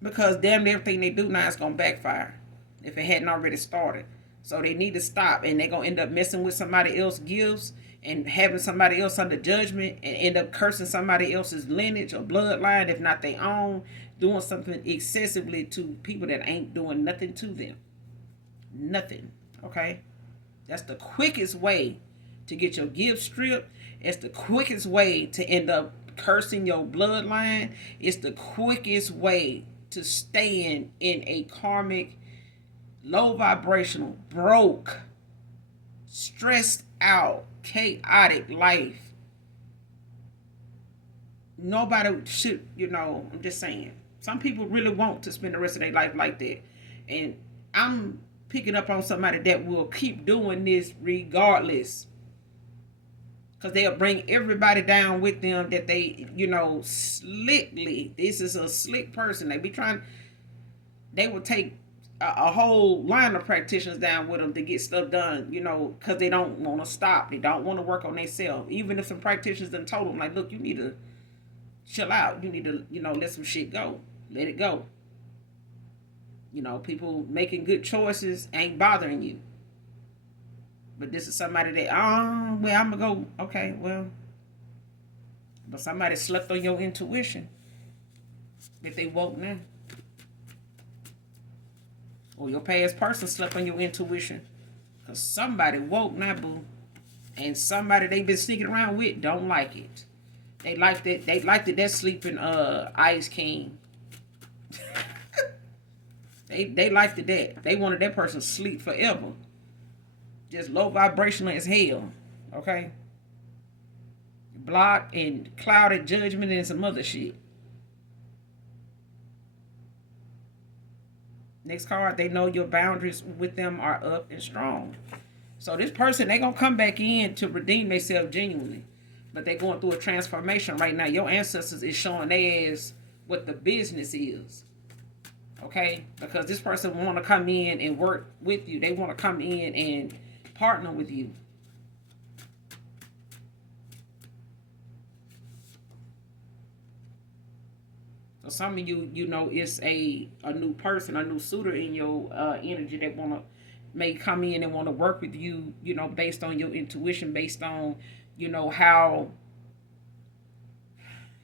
because damn everything they do now is going to backfire if it hadn't already started. So they need to stop, and they're going to end up messing with somebody else's gifts and having somebody else under judgment and end up cursing somebody else's lineage or bloodline, if not their own, doing something excessively to people that ain't doing nothing to them. Nothing. Okay? That's the quickest way to get your gift stripped. It's the quickest way to end up cursing your bloodline. It's the quickest way to stay in a karmic, low vibrational, broke, stressed out, chaotic life. Nobody should, I'm just saying. Some people really want to spend the rest of their life like that. And I'm picking up on somebody that will keep doing this regardless. Because they'll bring everybody down with them that they, slickly. This is a slick person. They will take a whole line of practitioners down with them to get stuff done, because they don't want to stop. They don't want to work on themselves. Even if some practitioners done told them, like, look, you need to chill out. You need to, let some shit go. Let it go. You know, people making good choices ain't bothering you. But this is somebody that, well, I'm going to go, okay, well, but somebody slept on your intuition that they woke now. Or your past person slept on your intuition. Because somebody woke now, boo. And somebody they been sneaking around with don't like it. They liked it. They liked it. That sleeping Ice King. They liked it that. They wanted that person to sleep forever. Just low vibrational as hell. Okay? Blocked and clouded judgment and some other shit. Next card, they know your boundaries with them are up and strong. So this person, they going to come back in to redeem themselves genuinely. But they going through a transformation right now. Your ancestors is showing their ass what the business is. Okay? Because this person want to come in and work with you. They want to come in and partner with you. So some of you, you know, it's a new person, a new suitor in your energy that may come in and want to work with you, you know, based on your intuition, based on, you know, how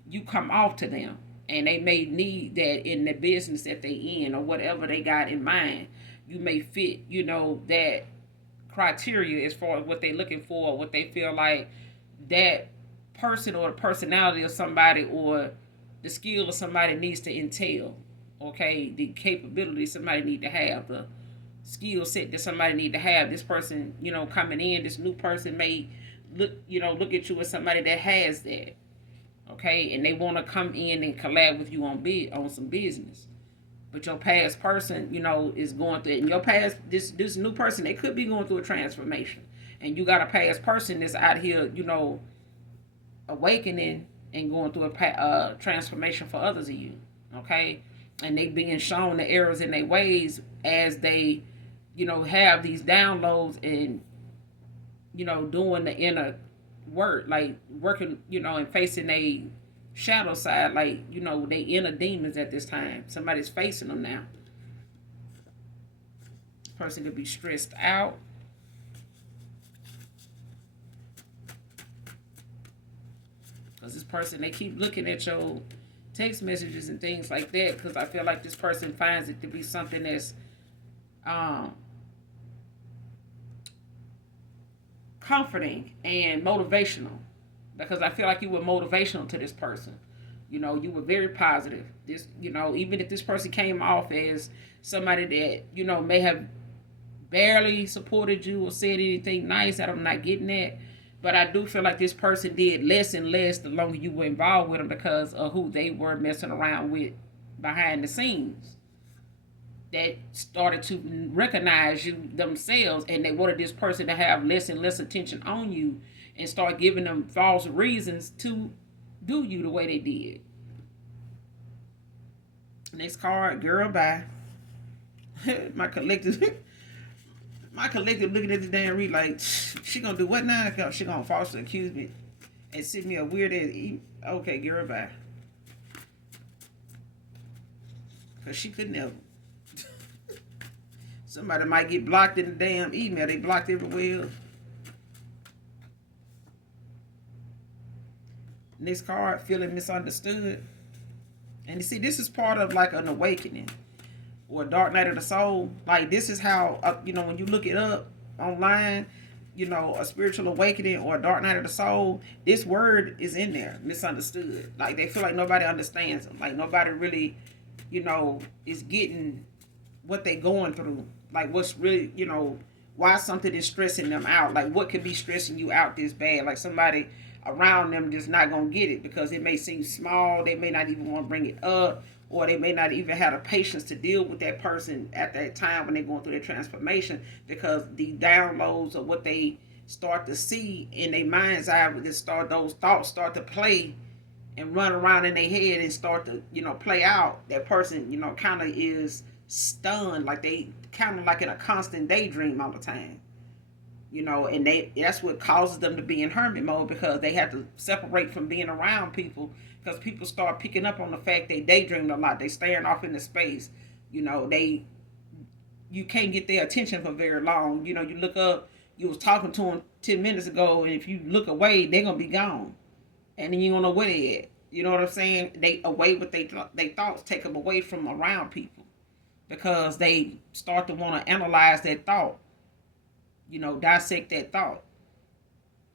you come off to them. And they may need that in the business that they in or whatever they got in mind. You may fit, you know, that criteria as far as what they're looking for, what they feel like that person or the personality of somebody or the skill of somebody needs to entail. Okay, the capability somebody need to have, the skill set that somebody need to have. This person, you know, coming in, this new person may look at you as somebody that has that. Okay, and they want to come in and collab with you on some business. But your past person, you know, is going through it. And your past, this new person, they could be going through a transformation. And you got a past person that's out here, you know, awakening and going through a transformation for others of you. Okay? And they being shown the errors in their ways as they, you know, have these downloads and, you know, doing the inner work, like working, you know, and facing a shadow side, like, you know, they inner demons at this time. Somebody's facing them now. Person could be stressed out. Because this person, they keep looking at your text messages and things like that, because I feel like this person finds it to be something that's comforting and motivational, because I feel like you were motivational to this person. You know, you were very positive. This, you know, even if this person came off as somebody that, you know, may have barely supported you or said anything nice, I'm not getting that. But I do feel like this person did less and less the longer you were involved with them, because of who they were messing around with behind the scenes. That started to recognize you themselves, and they wanted this person to have less and less attention on you and start giving them false reasons to do you the way they did. Next card, girl, bye. my collective looking at the damn read like, she gonna do what now? She gonna falsely accuse me and send me a weird ass okay, girl, bye. Because she could never. Somebody might get blocked in the damn email. They blocked everywhere. Next card, feeling misunderstood. And you see, this is part of like an awakening or a dark night of the soul. Like, this is how, you know, when you look it up online, you know, a spiritual awakening or a dark night of the soul, this word is in there, misunderstood. Like, they feel like nobody understands them. Like, nobody really, you know, is getting what they going through. Like, what's really, you know, why something is stressing them out. Like, what could be stressing you out this bad? Like, somebody around them just not going to get it, because it may seem small. They may not even want to bring it up, or they may not even have the patience to deal with that person at that time when they're going through their transformation, because the downloads of what they start to see in their mind's eye, those thoughts start to play and run around in their head and start to, you know, play out. That person, you know, kind of is stunned, like they kind of like in a constant daydream all the time, you know, and that's what causes them to be in hermit mode, because they have to separate from being around people, because people start picking up on the fact they daydream a lot. They staring off into space, you know, they you can't get their attention for very long. You look up, you was talking to them 10 minutes ago, and if you look away, they're gonna be gone, and then you don't know where they at. You know what I'm saying? They away with they thoughts, take them away from around people, because they start to want to analyze that thought, dissect that thought.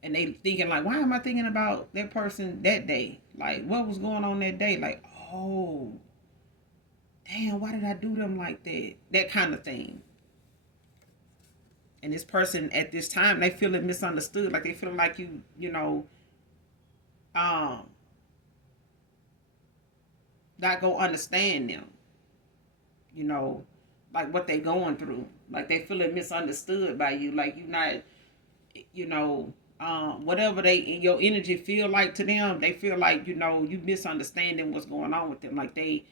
And they thinking like, why am I thinking about that person that day? Like, what was going on that day? Like, oh, damn, why did I do them like that? That kind of thing. And this person at this time, they feel it misunderstood. Like they feel like not go understand them. Like what they going through. Like they feel it misunderstood by you. Like you not, whatever they in your energy feel like to them, they feel like, you misunderstanding what's going on with them. Like they,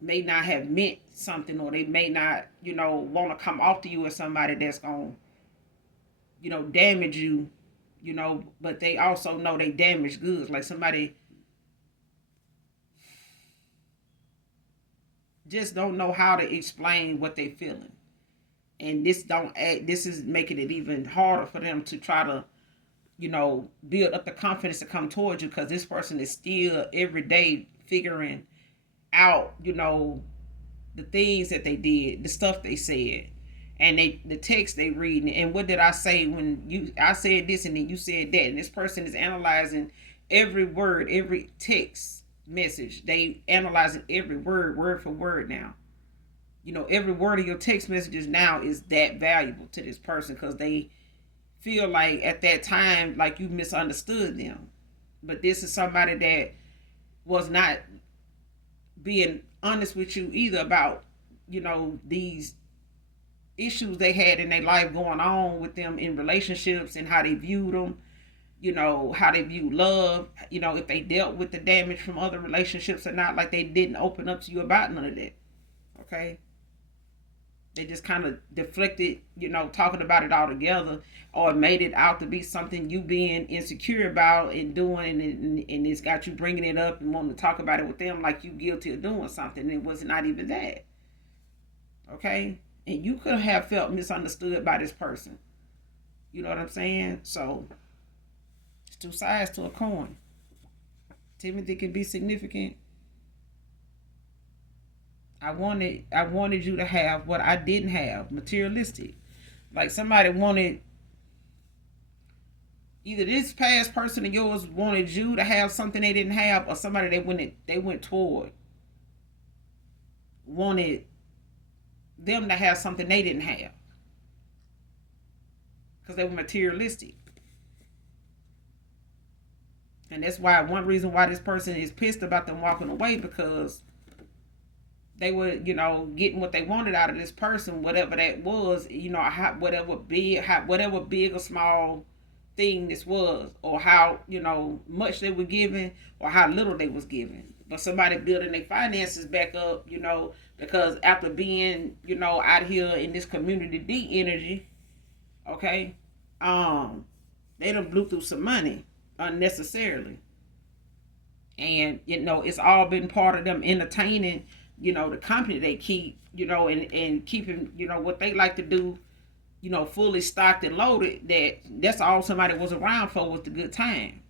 may not have meant something, or they may not, want to come off to you as somebody that's going to, damage you, but they also know they damage goods. Like somebody just don't know how to explain what they feeling. And this is making it even harder for them to try to, build up the confidence to come towards you, because this person is still every day figuring out, the things that they did, the stuff they said, and the text they read, and what did I say when I said this and then you said that, and this person is analyzing every word, every text message. They analyzing every word for word now. Every word of your text messages now is that valuable to this person, because they feel like at that time, like you misunderstood them. But this is somebody that was not being honest with you either about, these issues they had in their life going on with them in relationships, and how they viewed them, how they view love, if they dealt with the damage from other relationships or not. Like they didn't open up to you about none of that. Okay. They just kind of deflected, talking about it all together, or made it out to be something you being insecure about and doing, and it's got you bringing it up and wanting to talk about it with them like you guilty of doing something. It was not even that. Okay? And you could have felt misunderstood by this person. You know what I'm saying? So, it's two sides to a coin. Timothy can be significant. I wanted you to have what I didn't have, materialistic. Like somebody wanted, either this past person of yours wanted you to have something they didn't have, or somebody they went toward wanted them to have something they didn't have, because they were materialistic. And that's why one reason why this person is pissed about them walking away, because they were, getting what they wanted out of this person, whatever that was, whatever big or small thing this was, or how, much they were giving, or how little they was giving. But somebody building their finances back up, because after being, out here in this community D energy, okay, they done blew through some money unnecessarily. And, it's all been part of them entertaining, the company they keep, and keeping, what they like to do, fully stocked and loaded. That's all somebody was around for, was the good time.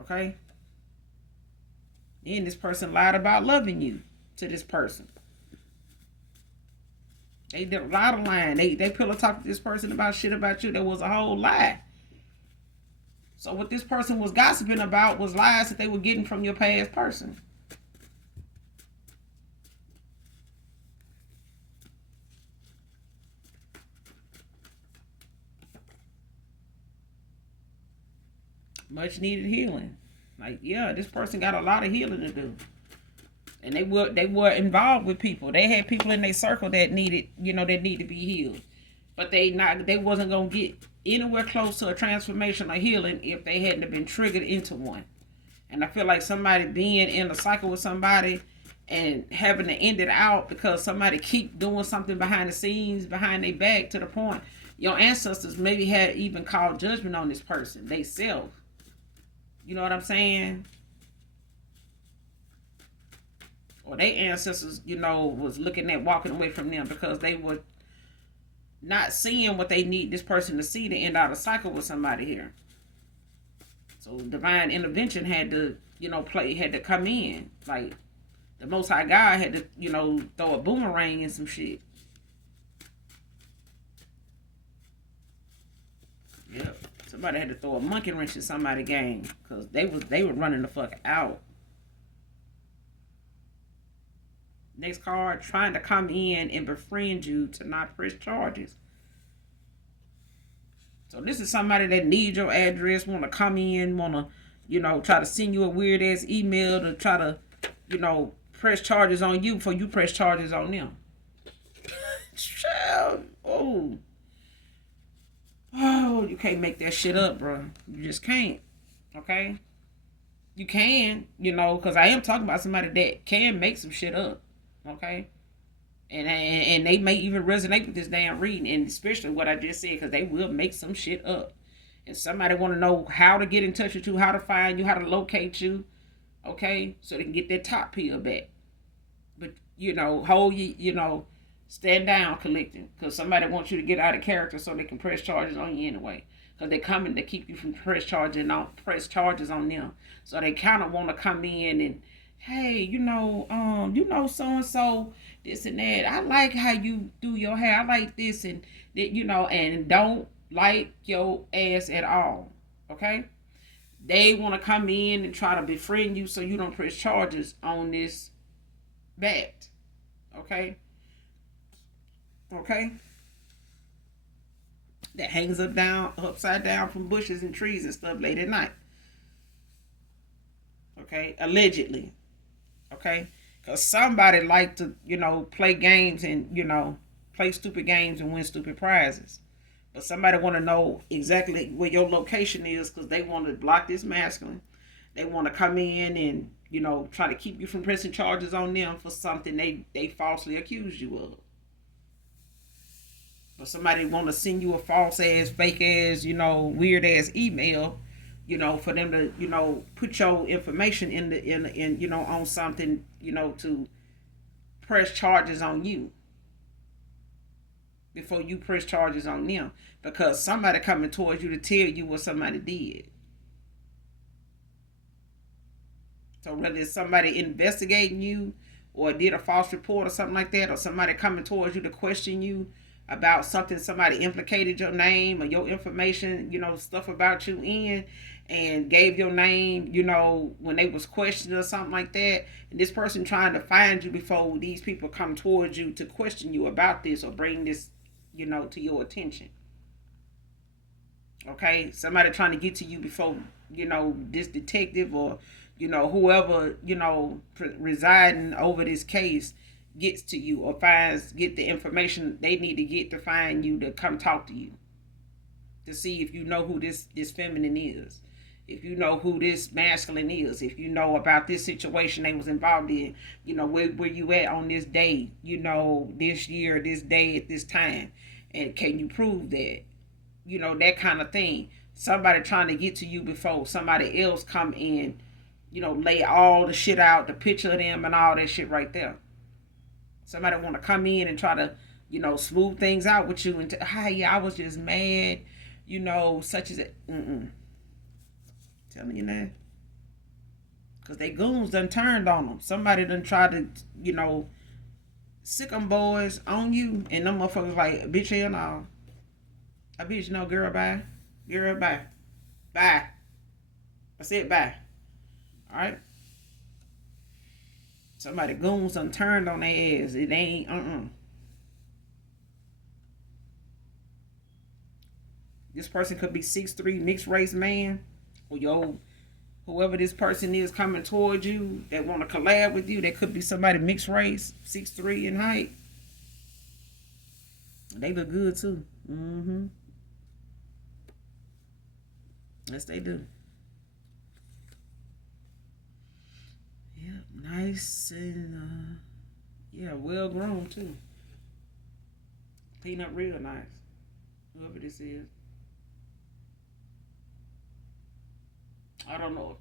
Okay? And this person lied about loving you to this person. They did a lot of lying. They pillow talked to this person about shit about you that was a whole lie. So what this person was gossiping about was lies that they were getting from your past person. Much needed healing. Like, yeah, this person got a lot of healing to do. And they were involved with people. They had people in their circle that needed, that need to be healed. But they wasn't gonna get anywhere close to a transformation or healing if they hadn't been triggered into one. And I feel like somebody being in a cycle with somebody and having to end it out because somebody keep doing something behind the scenes, behind their back, to the point your ancestors maybe had even called judgment on this person, they self. You know what I'm saying? or their ancestors, was looking at walking away from them because they were not seeing what they need this person to see to end out a cycle with somebody here. So divine intervention had to, had to come in. Like the Most High God had to, throw a boomerang in some shit. Yep. Somebody had to throw a monkey wrench in somebody's game because they were running the fuck out. Next card, trying to come in and befriend you to not press charges. So this is somebody that needs your address, want to come in, want to, try to send you a weird ass email to try to, press charges on you before you press charges on them. Oh, you can't make that shit up, bro. You just can't. Okay? You can, because I am talking about somebody that can make some shit up. Okay? And they may even resonate with this damn reading, and especially what I just said, because they will make some shit up. And somebody want to know how to get in touch with you, how to find you, how to locate you, okay, so they can get their top pill back. But hold you, stand down, collecting, because somebody wants you to get out of character so they can press charges on you anyway. Because they're coming to keep you from press charges on them. So they kind of want to come in and, hey, so and so, this and that. I like how you do your hair. I like this and that, and don't like your ass at all. Okay? They want to come in and try to befriend you so you don't press charges on this bat. Okay? Okay? That hangs upside down from bushes and trees and stuff late at night. Okay? Allegedly. Okay? Because somebody like to, play games and, play stupid games and win stupid prizes. But somebody want to know exactly where your location is because they want to block this masculine. They want to come in and, try to keep you from pressing charges on them for something they falsely accused you of. But somebody want to send you a false ass, fake ass, weird ass email, for them to, put your information in on something, to press charges on you before you press charges on them, because somebody coming towards you to tell you what somebody did. So whether it's somebody investigating you or did a false report or something like that, or somebody coming towards you to question you about something somebody implicated your name or your information, stuff about you in, and gave your name, when they was questioned or something like that, and this person trying to find you before these people come towards you to question you about this or bring this, to your attention. Okay? Somebody trying to get to you before, this detective or, whoever, residing over this case gets to you or get the information they need to get to find you to come talk to you. To see if you know who this feminine is. If you know who this masculine is. If you know about this situation they was involved in. Where you at on this day. This year, this day, at this time. And can you prove that? That kind of thing. Somebody trying to get to you before somebody else come in. Lay all the shit out. The picture of them and all that shit right there. Somebody want to come in and try to, smooth things out with you and yeah, I was just mad, such as it. Telling you that. Because they goons done turned on them. Somebody done tried to, sick them boys on you, and them motherfuckers like, bitch, hell no. I bitch, no, girl, bye. Girl, bye. Bye. I said bye. Alright? Somebody goons done turned on their ass. It ain't, This person could be 6'3", mixed race man. Or whoever this person is coming towards you that want to collab with you. That could be somebody mixed race, 6'3" in height. They look good too. Yes, they do. Yeah, nice and well grown too. Clean up real nice. Whoever this is. I don't know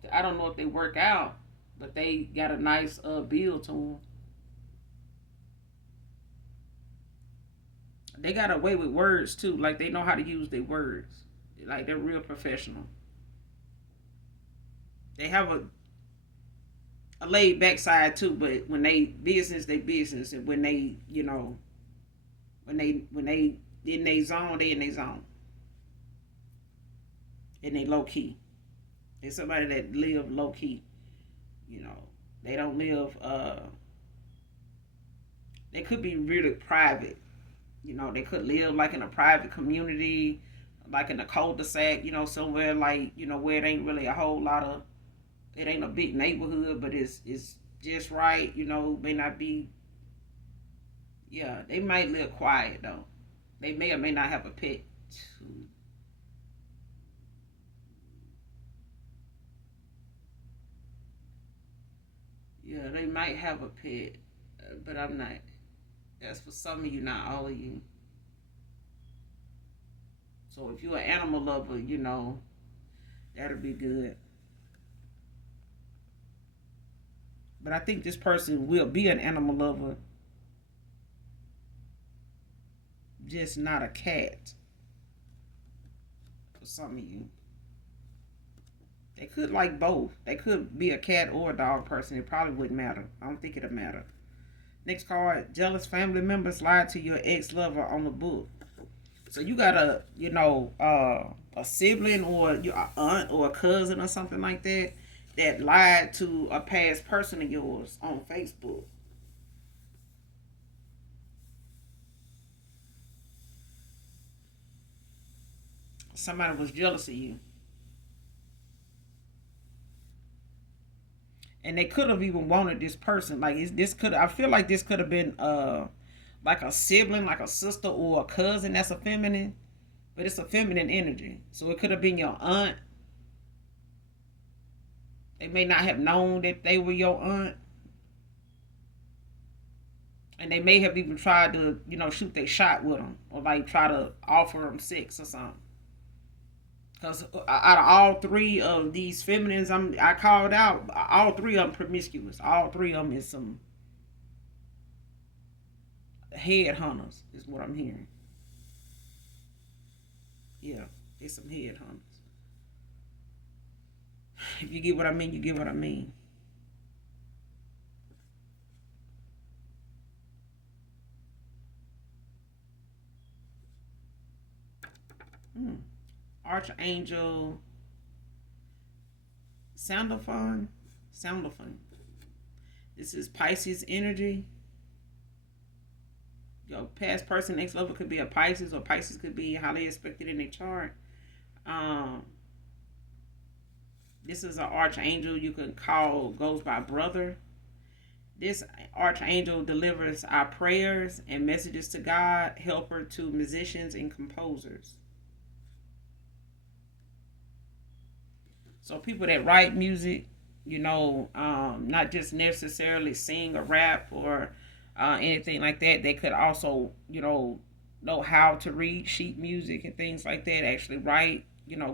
if they work out, but they got a nice build to them. They got away with words too. Like they know how to use their words. Like they're real professional. They have a laid back side too, but when they business, and when they when they in their zone, they in their zone, and they low key. They're somebody that live low key. You know, they don't live. They could be really private. They could live like in a private community, like in a cul-de-sac. Somewhere like where it ain't really a whole lot of. It ain't a big neighborhood, but it's just right. May not be. Yeah, they might live quiet though. They may or may not have a pet. Yeah, they might have a pet, but I'm not. That's for some of you, not all of you. So if you're an animal lover, that'll be good. But I think this person will be an animal lover, just not a cat for some of you. They could like both. They could be a cat or a dog person. It probably wouldn't matter. I don't think it'll matter. Next card, jealous family members lied to your ex-lover on the book. So you got a sibling or your aunt or a cousin or something like that that lied to a past person of yours on Facebook. Somebody was jealous of you. And they could have even wanted this person. Like this could I feel like this could have been like a sibling, like a sister or a cousin that's a feminine, but it's a feminine energy. So it could have been your aunt. They may not have known that they were your aunt. And they may have even tried to, shoot their shot with them or like try to offer them sex or something. Because out of all three of these feminines I called out, all three of them promiscuous. All three of them is some head hunters, is what I'm hearing. Yeah, it's some head hunters. If you get what I mean, you get what I mean. Hmm. Archangel Soundophone. Soundophone. This is Pisces energy. Your past person, ex lover could be a Pisces, or Pisces could be highly expected in a chart. Um, this is an archangel you can call, goes by brother. This archangel delivers our prayers and messages to God, helper to musicians and composers. So people that write music, not just necessarily sing or rap or anything like that. They could also, know how to read sheet music and things like that. Actually write,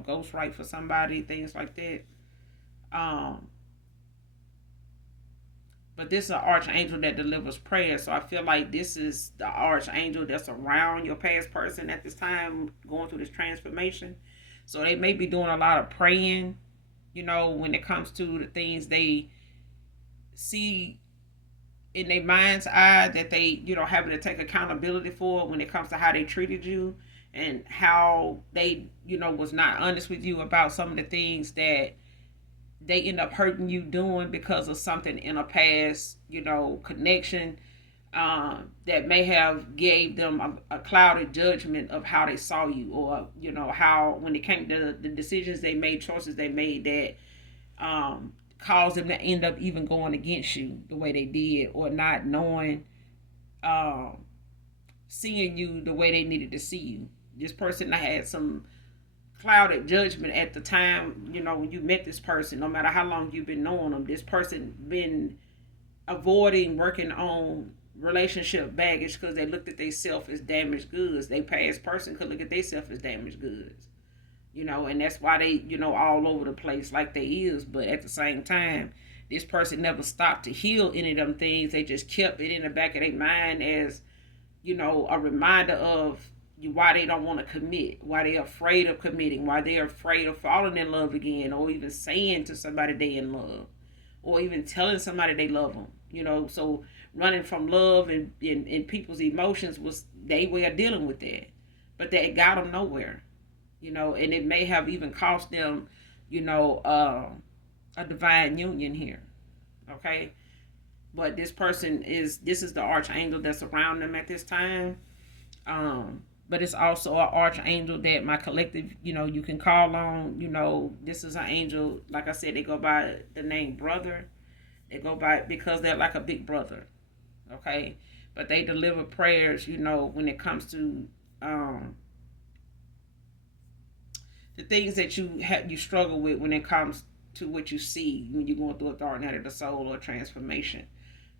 ghost write for somebody, things like that. Um, but this is an archangel that delivers prayer. So I feel like this is the archangel that's around your past person at this time going through this transformation. So they may be doing a lot of praying, when it comes to the things they see in their mind's eye that they, having to take accountability for when it comes to how they treated you and how they, was not honest with you about some of the things that they end up hurting you doing because of something in a past, connection that may have gave them a clouded judgment of how they saw you, or how when it came to the decisions they made, choices they made that caused them to end up even going against you the way they did, or not knowing, um, seeing you the way they needed to see you. This person had some clouded judgment at the time, when you met this person. No matter how long you've been knowing them, this person been avoiding working on relationship baggage because they looked at themselves as damaged goods. They past person could look at themselves as damaged goods, and that's why they, all over the place like they is. But at the same time, this person never stopped to heal any of them things. They just kept it in the back of their mind as a reminder of why they don't want to commit, why they're afraid of committing, why they're afraid of falling in love again, or even saying to somebody they in love, or even telling somebody they love them. So running from love and people's emotions was their way of dealing with that, but that got them nowhere. And it may have even cost them, a divine union here. Okay, but this is the archangel that's around them at this time. But it's also an archangel that my collective, you can call on. This is an angel, like I said, they go by the name brother. They go by because they're like a big brother. Okay, but they deliver prayers, when it comes to the things that you struggle with when it comes to what you see when you're going through a dark night of the soul or transformation.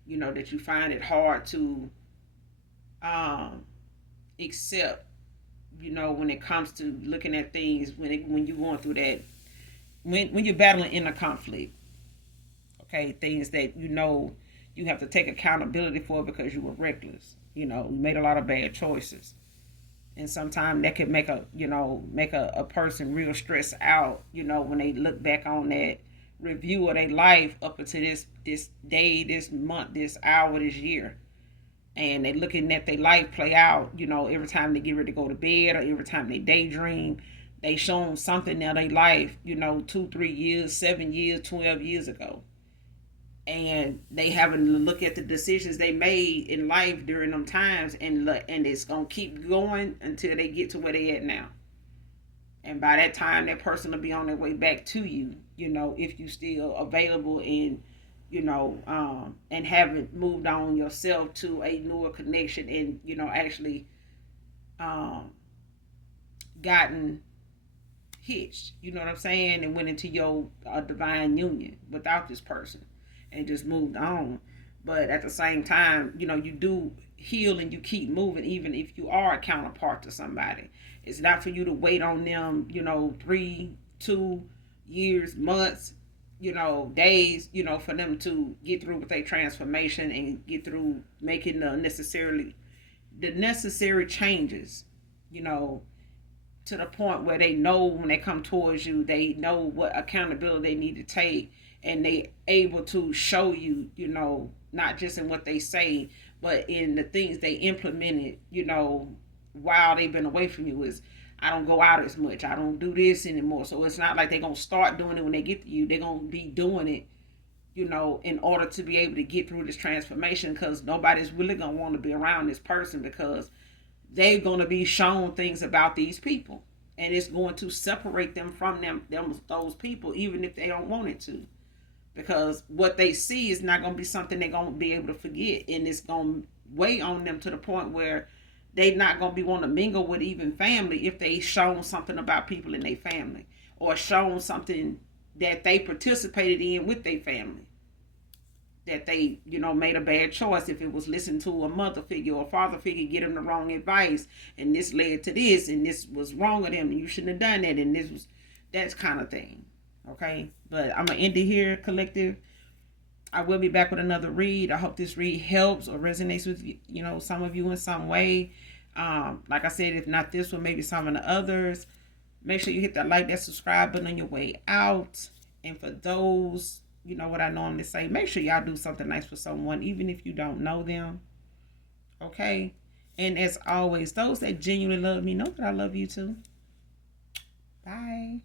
That you find it hard to accept, when it comes to looking at things when you're going through that, when you're battling inner conflict. Okay, things that you have to take accountability for because you were reckless. You made a lot of bad choices, and sometimes that can make a person real stressed out. When they look back on that review of their life up until this day, this month, this hour, this year, and they looking at their life play out. Every time they get ready to go to bed or every time they daydream, they shown something in their life. 2, 3 years, 7 years, 12 years ago. And they having to look at the decisions they made in life during them times, and it's gonna keep going until they get to where they at now. And by that time, that person will be on their way back to you. If you still available and and haven't moved on yourself to a newer connection, and actually gotten hitched. You know what I'm saying? And went into your divine union without this person and just moved on. But at the same time, you do heal and you keep moving, even if you are a counterpart to somebody. It's not for you to wait on them, 3, 2 years, months, days, for them to get through with their transformation and get through making the necessary changes, to the point where they know when they come towards you, they know what accountability they need to take, and they able to show you, not just in what they say, but in the things they implemented, while they've been away from you. Is I don't go out as much. I don't do this anymore. So it's not like they're going to start doing it when they get to you. They're going to be doing it, in order to be able to get through this transformation, because nobody's really going to want to be around this person because they're going to be shown things about these people. And it's going to separate them from those people, even if they don't want it to. Because what they see is not going to be something they're going to be able to forget. And it's going to weigh on them to the point where they're not going to be wanting to mingle with even family if they shown something about people in their family, or shown something that they participated in with their family, that they made a bad choice. If it was listening to a mother figure or a father figure, get them the wrong advice, and this led to this, and this was wrong with them, and you shouldn't have done that, and this was that kind of thing. Okay, but I'm gonna end it here, collective. I will be back with another read. I hope this read helps or resonates with some of you in some way. Like I said, if not this one, maybe some of the others. Make sure you hit that like, that subscribe button on your way out. And for those, what I normally say, make sure y'all do something nice for someone, even if you don't know them. Okay? And as always, those that genuinely love me know that I love you too. Bye.